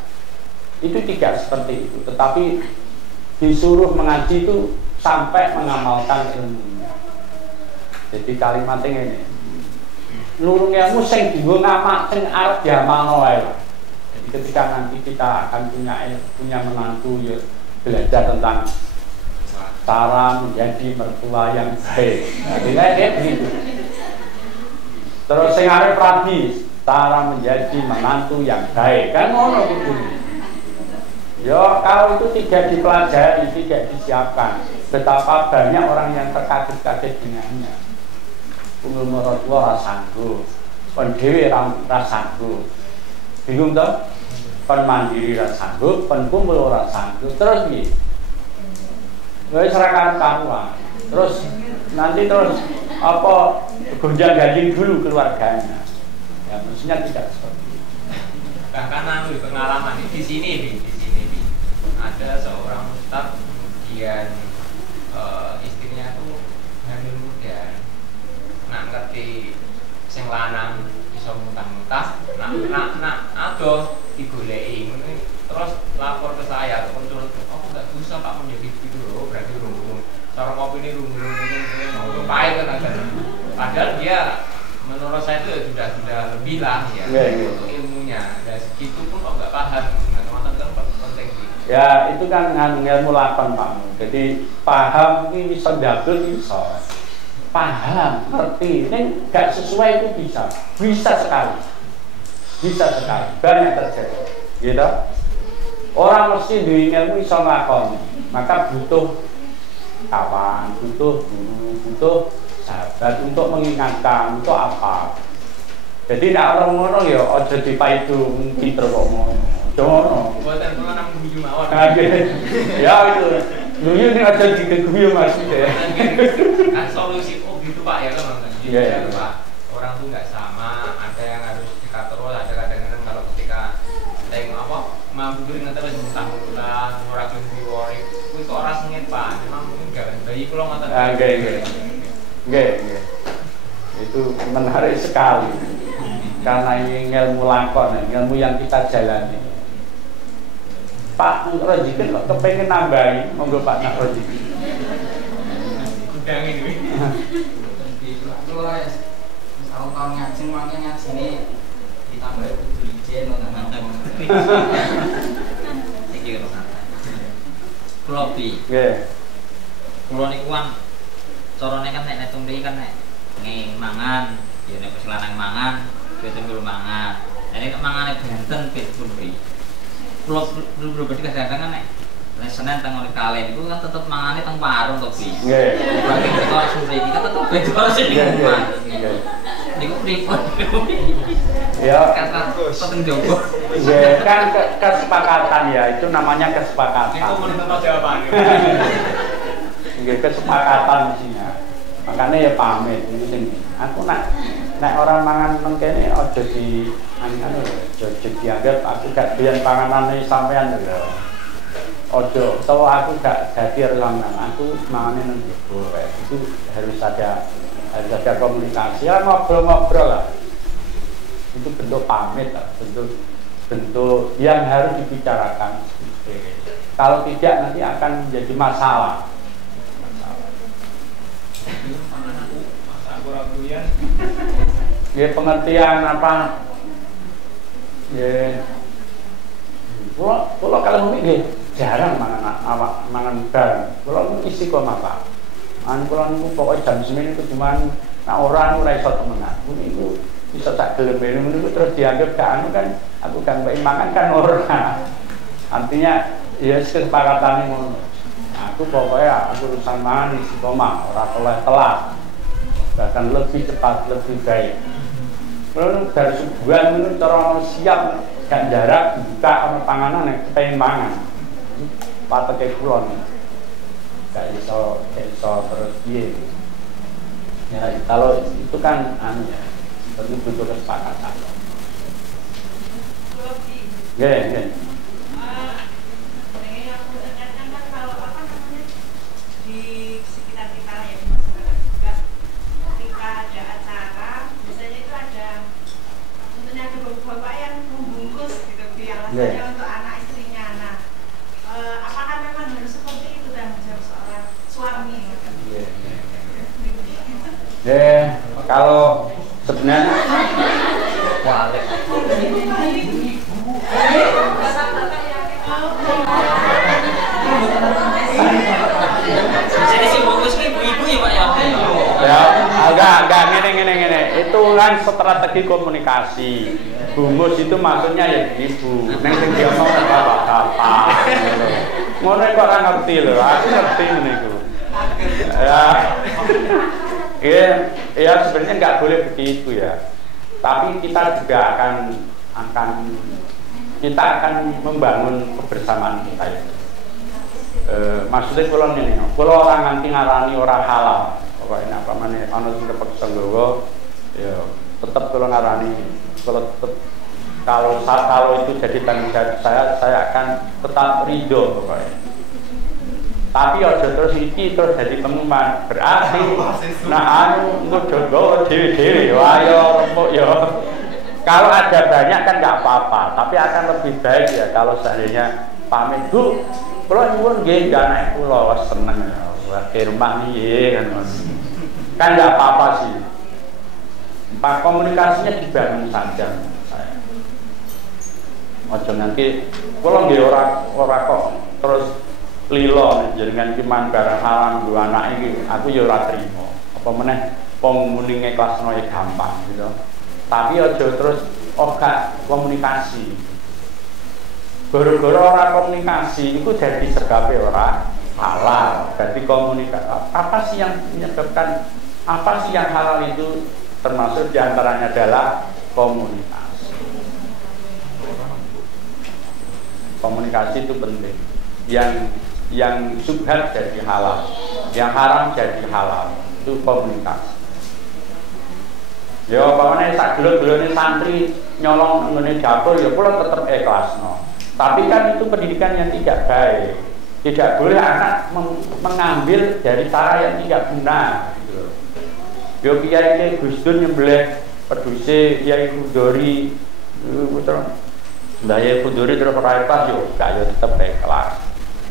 Itu tidak seperti itu, tetapi disuruh mengaji itu sampai mengamalkan ilmunya. Jadi kalimatnya ini nurung ilmu sing dienggo ngamak sing arep diamalno wae. Jadi ketika nanti kita akan punya menantu ya belajar tentang cara menjadi mertua yang baik. Jadi kayak begitu. Terus sing arep rabi, cara menjadi menantu yang baik. Kan ngono kudu. Ya kalau itu tidak dipelajari, tidak disiapkan, betapa banyak orang yang terkaget-kaget dengannya. Umur mertua rasanggu, kon dhewe rasanggu. Bingung toh? Kon mandiri rasanggu, kon kumpul rasanggu. Terus piye? Wis serahkan karuan. Terus nanti apa gonjang-ganjing dulu keluarganya. Ya mestinya tidak seperti itu. Bahkan pengalaman di sini ada seorang ustaz kemudian istrinya tuh hamil muda. Nak ngerti sing lanang iso muntah-muntah, nak adoh digoleki. Terus lapor ke saya, muncul, oh enggak bisa Pak menjadi gitu loh, berarti rumung. Cara ngopi ini rumung pahit kan agak. Padahal dia menurut saya itu sudah lebih lah ya untuk ilmunya. Dan segitu pun kok nggak paham. Nah, teman-teman kan penting gitu. Ya itu kan ilmu lakon Pak. Jadi paham ini bisa jabel bisa. Paham, ngerti, ini nggak sesuai itu bisa sekali, banyak terjadi, gitu. Orang mesti duwe ilmu iso nglakoni, maka butuh kawan, butuh guru, butuh sahabat untuk mengingatkan, untuk apa. Jadi nek orang ngono ya aja dipaidu pinter kok ngono. Aja ngono. Buatan pengenang guyu mawon. Ya itu. Guyu nek aja diguyu maksudnya. Kan solusi gitu Pak ya kan Pak. Orang tuh nggak sama, ada yang harus dikaterol, ada kadang-kadang kalau ketika tengok apa mampu terus muntah-muntah, ngurangin biwori, itu orang sengit Pak, memang mungkin gak bayi kalau ngotot. Nggih. Itu menarik sekali. Karena ini ilmu lakon, ilmu yang kita jalani. Pak Rojikin kok kepengen nambahin, monggo Pak Rojikin. Udang ini. Kalau ngaji makanya ngaji ini ditambah kudu ijen mantap. Iki karo santai. Kulo pi. Nggih. Kulo niku kan carane kan nek netung mriki kan nek mangan, ya nek wis lanang mangan, betul mangan. Nek mangane benten pit pun pi. Kulo berarti kadang-kadang kan nek Senin teng oleh kalian itu kan tetep mangane teng warung to, Bi. Nggih. Bagi kita langsung mriki kan tetep beda sing rumah. Niku pripun? Ya, Kata teng jowo. ya kan kesepakatan ya, itu namanya kesepakatan. Itu menurut jawaban. Nggih, kesepakatan isinya. Makanya ya pamit ini sing. Aku nek orang mangan nang kene aja di anu aja dianggap aku gak doyan panganane sampean lho. Ojo, so aku gak jadi lanang, aku mangane nang jero. Itu harus ada komunikasi, ya ngobrol-ngobrol lah. Itu bentuk pamit lah, bentuk yang harus dibicarakan. Kalau tidak nanti akan menjadi masalah. Ya pengertian apa? Ya, kalau ini jarang mangan bareng. Kalau isi kok apa? Kalau niku pokoknya jam semini itu cuma orang ora iso temenan. Niku bisa tak gelem niku terus dianggap gak anu kan aku kan mbek mangan kan ora. Artinya ya kesepakatane ngono. Aku pokoknya aku urusan mangan isi koma ora telat. Bahkan lebih cepat, lebih baik. Kalau dari subuhan itu cara siap gak jarak buka sama panganan yang pengen mangan. Pateke kulon. Gak iso terus piye. Ya kalau itu kan anu ya, tentu butuh kesepakatan. Nggih. Saja untuk anak istrinya. Nah, apakah memang harus seperti itu dan menjadi seorang suami? Kalau sebenarnya Walik. Jadi si bungkus ini ibu-ibu ya Pak ya? Ya, agak ngene. Itu kan strategi komunikasi. Bungus itu maksudnya ya ibu. Neng sing diomong bapak. Ngono kok ora ngerti lho. Aku ngerti niku. Ya sebenarnya nggak boleh begitu ya. Tapi kita juga akan membangun kebersamaan kita ya. Maksudnya kalau orang nganti ngarani orang halal, pokoknya apa mana, ana sing kepeksa nggawa, ya tetap kalau ngarani. Kalau itu jadi tanggung jawab saya akan tetap ridho pokoknya. Tapi aja terus terus jadi teman. Berarti engko jogo dhewe-dhewe ayo yo. Kalau ada banyak kan enggak apa-apa, tapi akan lebih baik ya kalau seandainya pamit, Bu. Kula nyuwun nggih anak kula seneng ya. Ke rumah nggih kan enggak apa-apa sih. Pak komunikasinya dibangun saja saya. Ojo nanti kalau nggih ora kok terus lilo jenengan ki barang haram dua anak iki aku ya ora trimo. Apa meneh wong muni ngikhlasno ya gampang gitu. Tapi ojo terus gak komunikasi. Gara-gara ora komunikasi itu jadi sebabnya ora halal. Berarti komunikasi apa sih yang menyebabkan apa sih yang halal itu? Termasuk diantaranya adalah komunikasi. Komunikasi itu penting. Yang subhat jadi halal, yang haram jadi halal. Itu komunikasi. Ya, pokoknya sak gelo-gelone santri nyolong ngene dapur ya kula tetep ikhlasno. Tapi kan itu pendidikan yang tidak baik. Tidak boleh anak mengambil dari cara yang tidak benar. Yo kiai Gus Dur nyembelih peduse Kiai Kudori putra Mbah Yai Kudori terus ora ikhlas yo gak yo tetep ikhlas.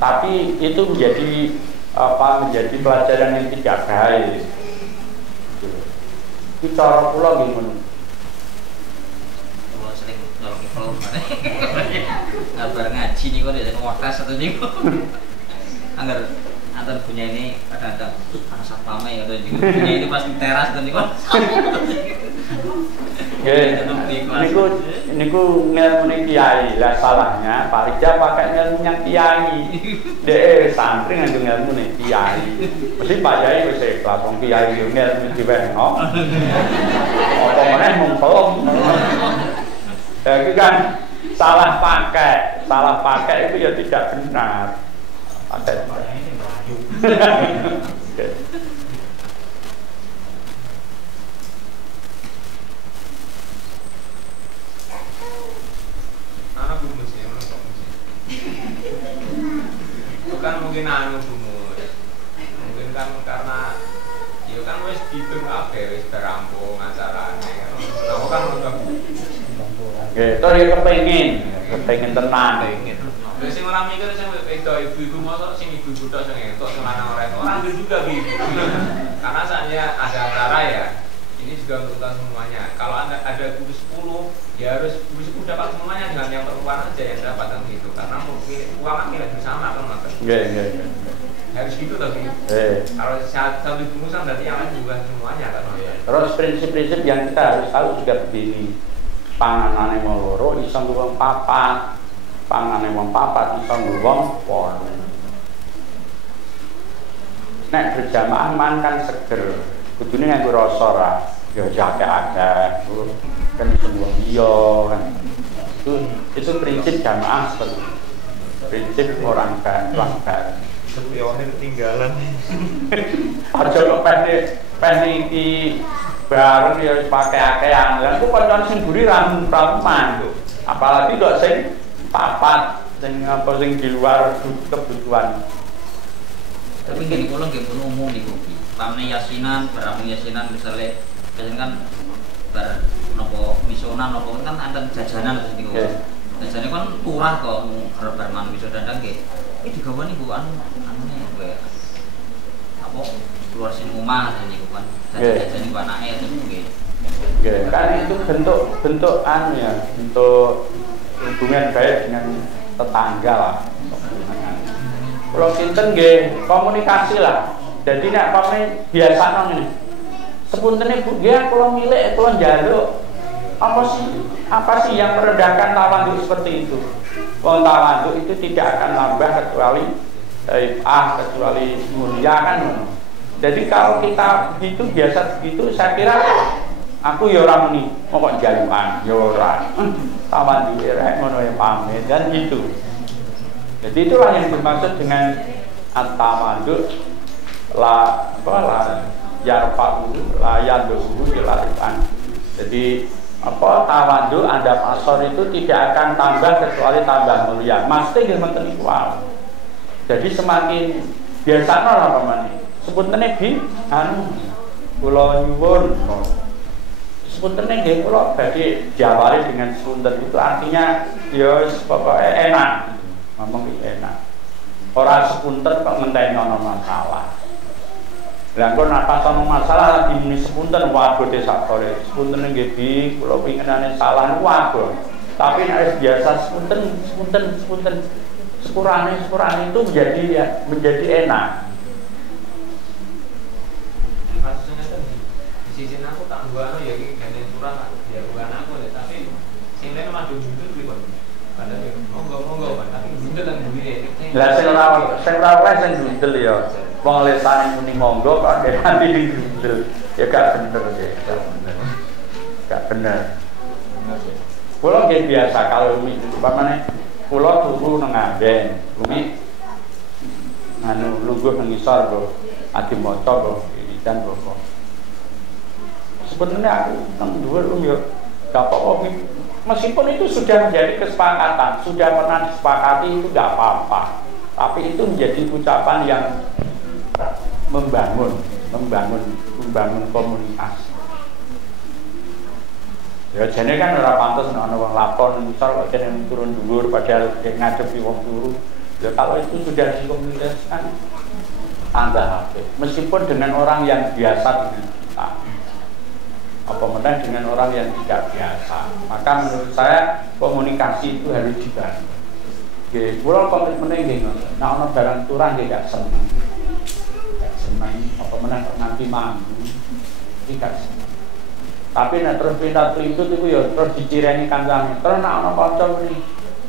Tapi itu menjadi pelajaran yang tidak baik. Itu cara kula nggih ngono. Kula sering nolongi kula ngabar ngaji niku nek ngotas atau niku. Angger antar punya ini kadang-kadang anak satpame atau punya ini pas di teras dan niku. niku ngilmune kiai. Lah salahnya Pak Rija pakai ngilmunya kiai. Dek santri nganggo ngilmune kiai. Mesti Pak Yai wis ikhlas wong kiai yo ngilmu diwehno. Apa meneh mung pelem. Jadi kan salah pakai itu ya tidak benar. Pakai anak bumus ya, menurut musik. Itu kan mungkin anu bumus. Mungkin kan karena ya kan wis dihitung kabeh wis rampung acarane. Aku kan udah nggih, to ya kepengin tenan. Lha sing ora mikir sing itu ibu-ibu motor sing ibu-ibu tok sing entuk sing lanang ora entuk. Ora juga ibu. Karena saatnya ada acara ya. Ini juga untuk kita semuanya. Kalau Anda ada guru 10, ya harus guru 10 dapat semuanya, dengan yang perempuan aja yang dapat kan gitu. Karena uang kan milik bersama kan Mas. Nggih. Harus gitu tapi. Kalau satu rumusan berarti yang lain juga semuanya kan Mas. Terus prinsip-prinsip yang kita harus tahu juga begini. Panganane wong loro iso nggo wong papat. Panganane wong papat iso nggo wong 8. Nek berjamaah man kan seger. Kudune nganggo rasa ra. Ya jaga-jaga kan semua iya kan. Itu prinsip jamaah seperti itu. Prinsip orang bareng. Sepione ketinggalan. Aja kok peh iki bareng ya pakai akean. Lah ku kancan sing guri ramuman. Apalagi kok sing papat sing apa sing di luar kebutuhan. Tapi gini kula nggih pun umum niku. Pamane yasinan, beramu yasinan misalnya kan bar nopo misonan nopo kan anten jajanan terus niku. Jajane kan turah kok arep bar man miso dandang nggih. Iki digawani Bu anune kowe apa keluar sing omah niku kan. Jajane ku anake itu nggih. Nggih, kan itu bentuk anu ya, bentuk hubungan baik dengan tetangga lah. Kalau kinten nggih komunikasi lah. Jadi nek pamane biasa ngene. Sepuntene Bu nggih kula milik kula njaluk. Apa sih yang merendahkan tawadhu seperti itu? Wong tawadhu itu tidak akan nambah kecuali kecuali mulia kan. Jadi kalau kita begitu biasa begitu saya kira aku ya ora muni kok jalukan ya ora. Tawadhu rek ngono ya pamit dan gitu. Jadi itulah yang dimaksud dengan at-tawadhu yarfa'u la yadhu dilakukan. Jadi apa tawadhu adab asor itu tidak akan tambah kecuali tambah mulia. Mesti nggih menten iku wae. Jadi semakin biasane apa meneh. Sepuntene bi anu kula nyuwun. Sepuntene nggih kula badhe diawali dengan sepunten itu artinya ya pokoke enak. Ngomong enak. Ora sepunten kok ngenteni ana masalah. Lah kok nek pas ana masalah lagi muni sepunten waduh desa kore. Sepunten nggih bi kula pinginane salah waduh. Tapi nek biasa sepunten sekurang itu menjadi enak. Kasusnya kan di sisi aku tak buano ya iki gane surah ya bukan aku tapi sing lain mah jujur kuwi kok. Padahal monggo tapi jujur lan duwe. Lah sing ora sing jujur ya. Wong lesane muni monggo kok nanti dijundel. Ya gak bener ya. Gak bener. Kula nggih biasa kalau umi upamane kula turu nang nganden, umi anu lungguh nang ngisor kok adi maca kok wiridan kok. Sebenarnya aku nang dhuwur yo gak apa-apa. Meskipun itu sudah menjadi kesepakatan, sudah pernah disepakati itu gak apa-apa. Tapi itu menjadi ucapan yang membangun komunikasi. Ya jane kan ora pantes nek ana wong lakon misal kok jane turun dhuwur padahal ngadepi wong turu. Ya kalau itu sudah dikomunikasikan tambah apik. Meskipun dengan orang yang biasa dengan kita. Apa meneh dengan orang yang tidak biasa. Maka menurut saya komunikasi itu harus dibangun. Nggih, kula komitmene nggih ngoten. Nek ana barang turah nggih gak seneng. Seneng apa meneh nanti manggung iki gak seneng. Tapi nek terus pindah pelintut iku ya terus dicireni kancane. Terus nek ana kanca muni,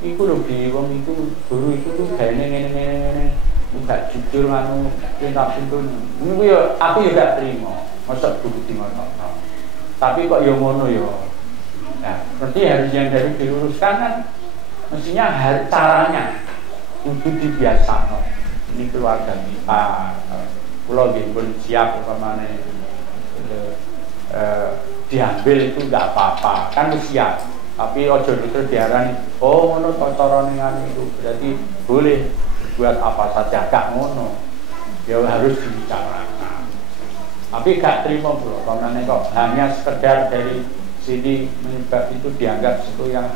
iku lho Bi, wong iku guru iku tuh gaene ngene. Gak jujur nganu pindah pelintut. Niku ya aku ya gak trimo. Mosok kudu ngono. Tapi kok ya ngono ya. Nah, berarti harus yang dari diluruskan kan mestinya caranya kudu dibiasakan. Ini keluarga kita. Pulau nggih pun siap umpamane diambil itu nggak apa-apa, kan siap. Tapi ojo itu diarani, oh ngono cara ning itu berarti boleh buat apa saja, gak ngono. Ya harus dibicarakan. Tapi gak terima pula, karena kok hanya sekedar dari sini menyebab itu dianggap sesuatu yang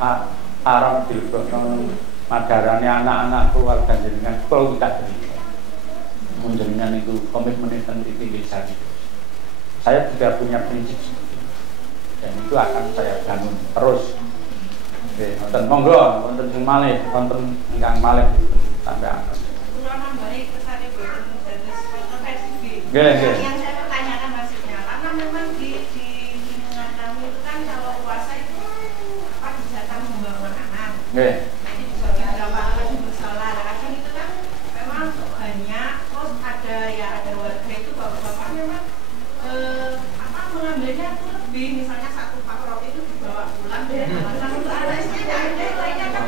haram dilebokno madarane anak-anak keluarga jenengan, kalau tidak terima. Menjalinkan itu komitmen yang tinggi sekali. Saya tidak punya prinsip dan itu akan saya bangun terus. Oke, nonton monggo, nonton sing malih, nonton ingkang malih sampai akhir. Yang saya pertanyakan maksudnya, karena memang di lingkungan kami itu kan kalau puasa itu bisa tamu membawa makanan. Jadi bisa berapa kali bersalah, kadang itu kan memang banyak. Ada warga itu bapak-bapak memang mengambilnya itu lebih, misalnya satu pak roti itu dibawa pulang dan untuk anak istrinya lainnya kan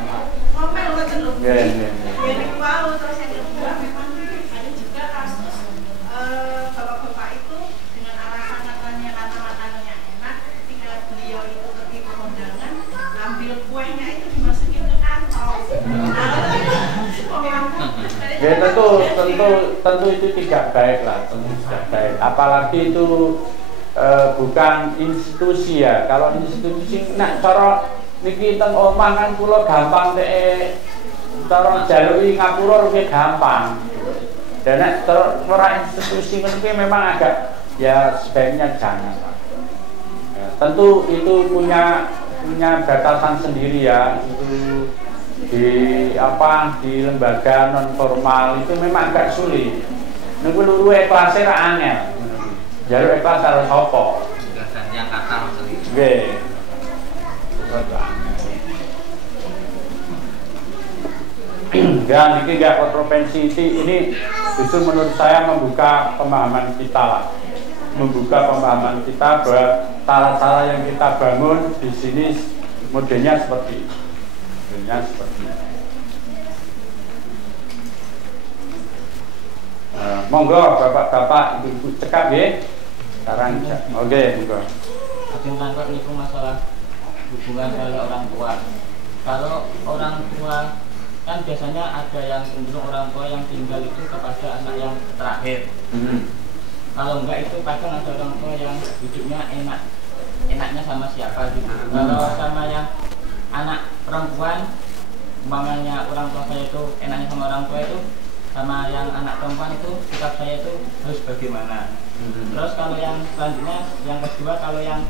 ngomel terus jadi wow. Terus yang kedua memang ada juga kasus bapak-bapak itu dengan alasan katanya karena makanannya enak, ketika beliau itu pergi ke kondangan ambil kuenya itu dimasukin ke kantong. Ya tentu itu tidak baik lah, tentu tidak baik. Apalagi itu bukan institusi ya. Kalau institusi, nak cara niki teng omah kan kula gampang cara jaluki ngapura luwih gampang. Dan nek ora institusi niki memang agak ya sebaiknya jangan. Ya, tentu itu punya batasan sendiri ya. Itu di lembaga non formal itu memang agak sulit. Niku luwih ikhlasé ra angel. Jalur ikhlas harus sapa? Yang kata maksudnya. Nggih. Dan ini enggak kontroversi, ini justru menurut saya membuka pemahaman kita lah. Membuka pemahaman kita bahwa cara-cara yang kita bangun di sini modelnya seperti itu. Monggo bapak-bapak, ibu-ibu cekap ya. Sekarang oke, monggo. Ajeng tangkap itu masalah hubungan dari orang tua. Kalau orang tua kan biasanya ada yang cenderung orang tua yang tinggal itu kepada anak yang terakhir. Kalau enggak itu kadang ada orang tua yang hidupnya enaknya sama siapa gitu. Kalau sama yang anak perempuan, umpamanya orang tua saya itu enaknya sama orang tua itu, sama yang anak perempuan itu sikap saya itu harus bagaimana. Terus kalau yang selanjutnya, yang kedua, kalau yang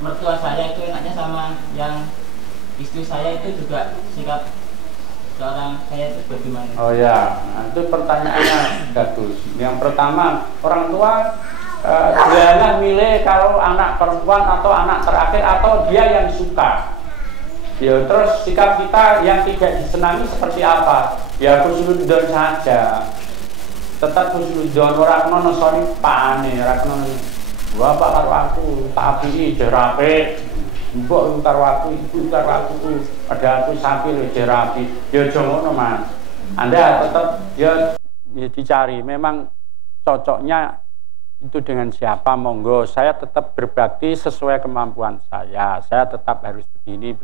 mertua saya itu enaknya sama yang istri saya itu juga sikap seorang saya itu bagaimana? Oh ya, nah, itu pertanyaannya bagus. Yang pertama, orang tua dia milih kalau anak perempuan atau anak terakhir atau dia yang suka. Ya, terus sikap kita yang tidak disenangi seperti apa? Ya husnudzon saja. Tetap husnudzon, ora kena nesoni pane, ora kena bapak karo aku, tak apiki jerape. Mbok karo aku, ibu karo aku, ada aku sapi lho jerapi. Ya aja ngono, Mas. Anda tetap ya dicari memang cocoknya itu dengan siapa, monggo. Saya tetap berbakti sesuai kemampuan saya. Saya tetap harus begini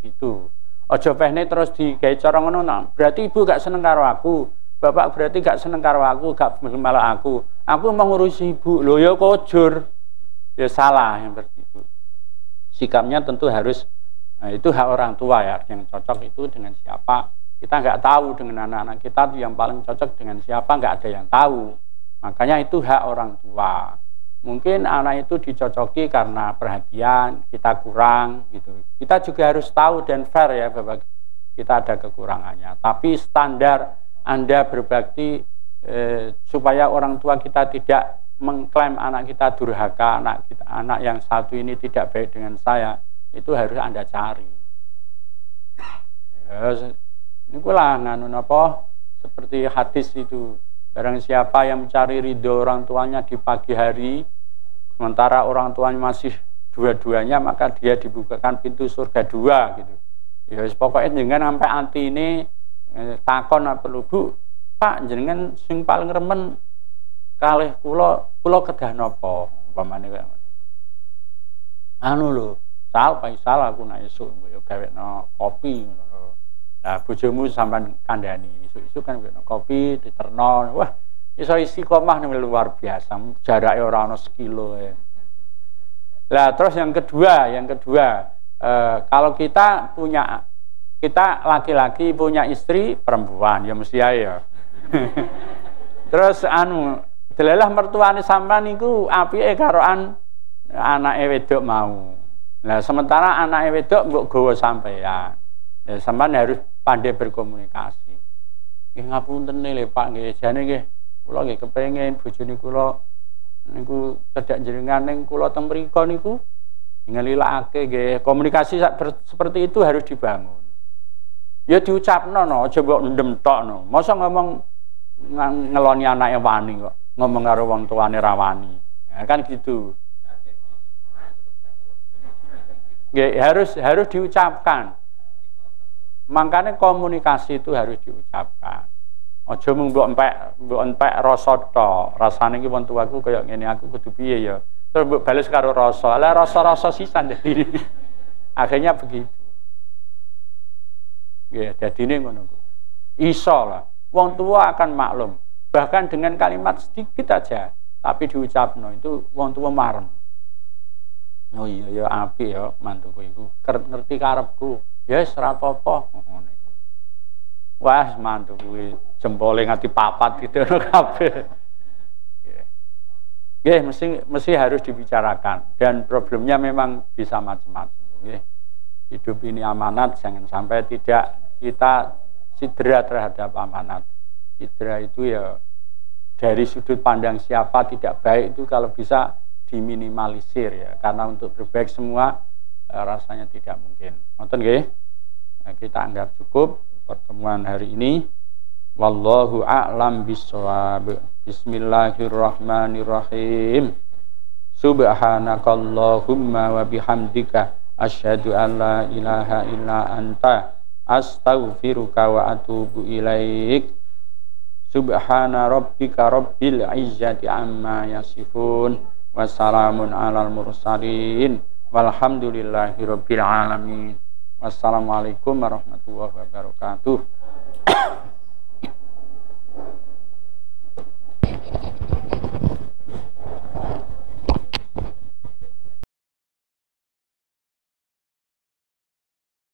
gitu. Ojo pehne terus digawe cara ngono nah. Berarti ibu gak seneng karo aku, bapak berarti gak seneng karo aku, gak malah aku mau ngurusi ibu. Lho ya kojur. Ya salah yang seperti itu. Sikapnya tentu harus itu hak orang tua ya, yang cocok itu dengan siapa. Kita nggak tahu dengan anak-anak kita yang paling cocok dengan siapa, nggak ada yang tahu. Makanya itu hak orang tua. Mungkin anak itu dicocoki karena perhatian kita kurang gitu. Kita juga harus tahu dan fair ya bahwa kita ada kekurangannya. Tapi standar Anda berbakti supaya orang tua kita tidak mengklaim anak kita durhaka, anak yang satu ini tidak baik dengan saya, itu harus Anda cari. Ya, ini pula nganu apa? Seperti hadis itu, barang siapa yang mencari ridho orang tuanya di pagi hari, sementara orang tuanya masih dua-duanya, maka dia dibukakan pintu surga 2 gitu. Ya pokoknya jenengan sampai anti ini takon apa lu, Bu, Pak jenengan sing paling remen kalih kula kedah napa umpamane kaya ngono. Anu lho, Faisal aku nek esuk yo gawekno kopi ngono. Nah, bojomu sampean kandhani esuk-esuk kan gawekno kopi diterno. Wah, iso istiqomah luar biasa. Jarake ora ana sekilo ya. Lah terus yang kedua, kalau kita laki-laki punya istri perempuan ya mesti ae ya. Terus delalah mertuane sampean niku apike karoan anake wedok mau. Nah, sementara anake wedok mbok gawa sampean. Ya sampean harus pandai berkomunikasi. Nggih ngapunten lho Pak nggih, jane nggih kula nggih kepengin bojone kula niku cedhak jenengan ning kula teng mriku niku ngelilake nggih. Komunikasi seperti itu harus dibangun. Ya diucapno no, aja mbok ndem tok no. Masa ngomong ngeloni anake wani kok, ngomong karo wong tuane ra wani. Ya, kan gitu. Nggih, harus diucapkan. Makanya komunikasi itu harus diucapkan. Aja mung mbok entek rasa tok. Rasane iki wong tuaku kaya ngene, aku kudu piye ya. Terus mbok bales karo rasa. Lah rasa-rasa sisan dadi. Akhirnya begitu. Ya, dadine ngono kuwi. Iso lah. Wong tua akan maklum. Bahkan dengan kalimat sedikit aja, tapi diucapno itu wong tua marem. Oh iya ya apik ya mantuku iku. Ngerti karepku. Ya wis ora apa-apa ngono. Wah, mantuku kuwi jempole ngati papat gitu kabeh. Nggih, mesti harus dibicarakan dan problemnya memang bisa macam-macam nggih. Hidup ini amanat, jangan sampai tidak kita sidra terhadap amanat. Sidra itu ya dari sudut pandang siapa tidak baik itu kalau bisa diminimalisir ya, karena untuk berbaik semua rasanya tidak mungkin. Nonton nggih? Nah, kita anggap cukup pertemuan hari ini. Wallahu a'lam bishawab. Bismillahirrahmanirrahim. Subhanakallahumma wa bihamdika asyhadu an la ilaha illa anta astaghfiruka wa atubu ilaik. Subhana rabbika rabbil izzati amma yasifun wa salamun alal mursalin walhamdulillahi rabbil alamin. Wassalamualaikum warahmatullahi wabarakatuh.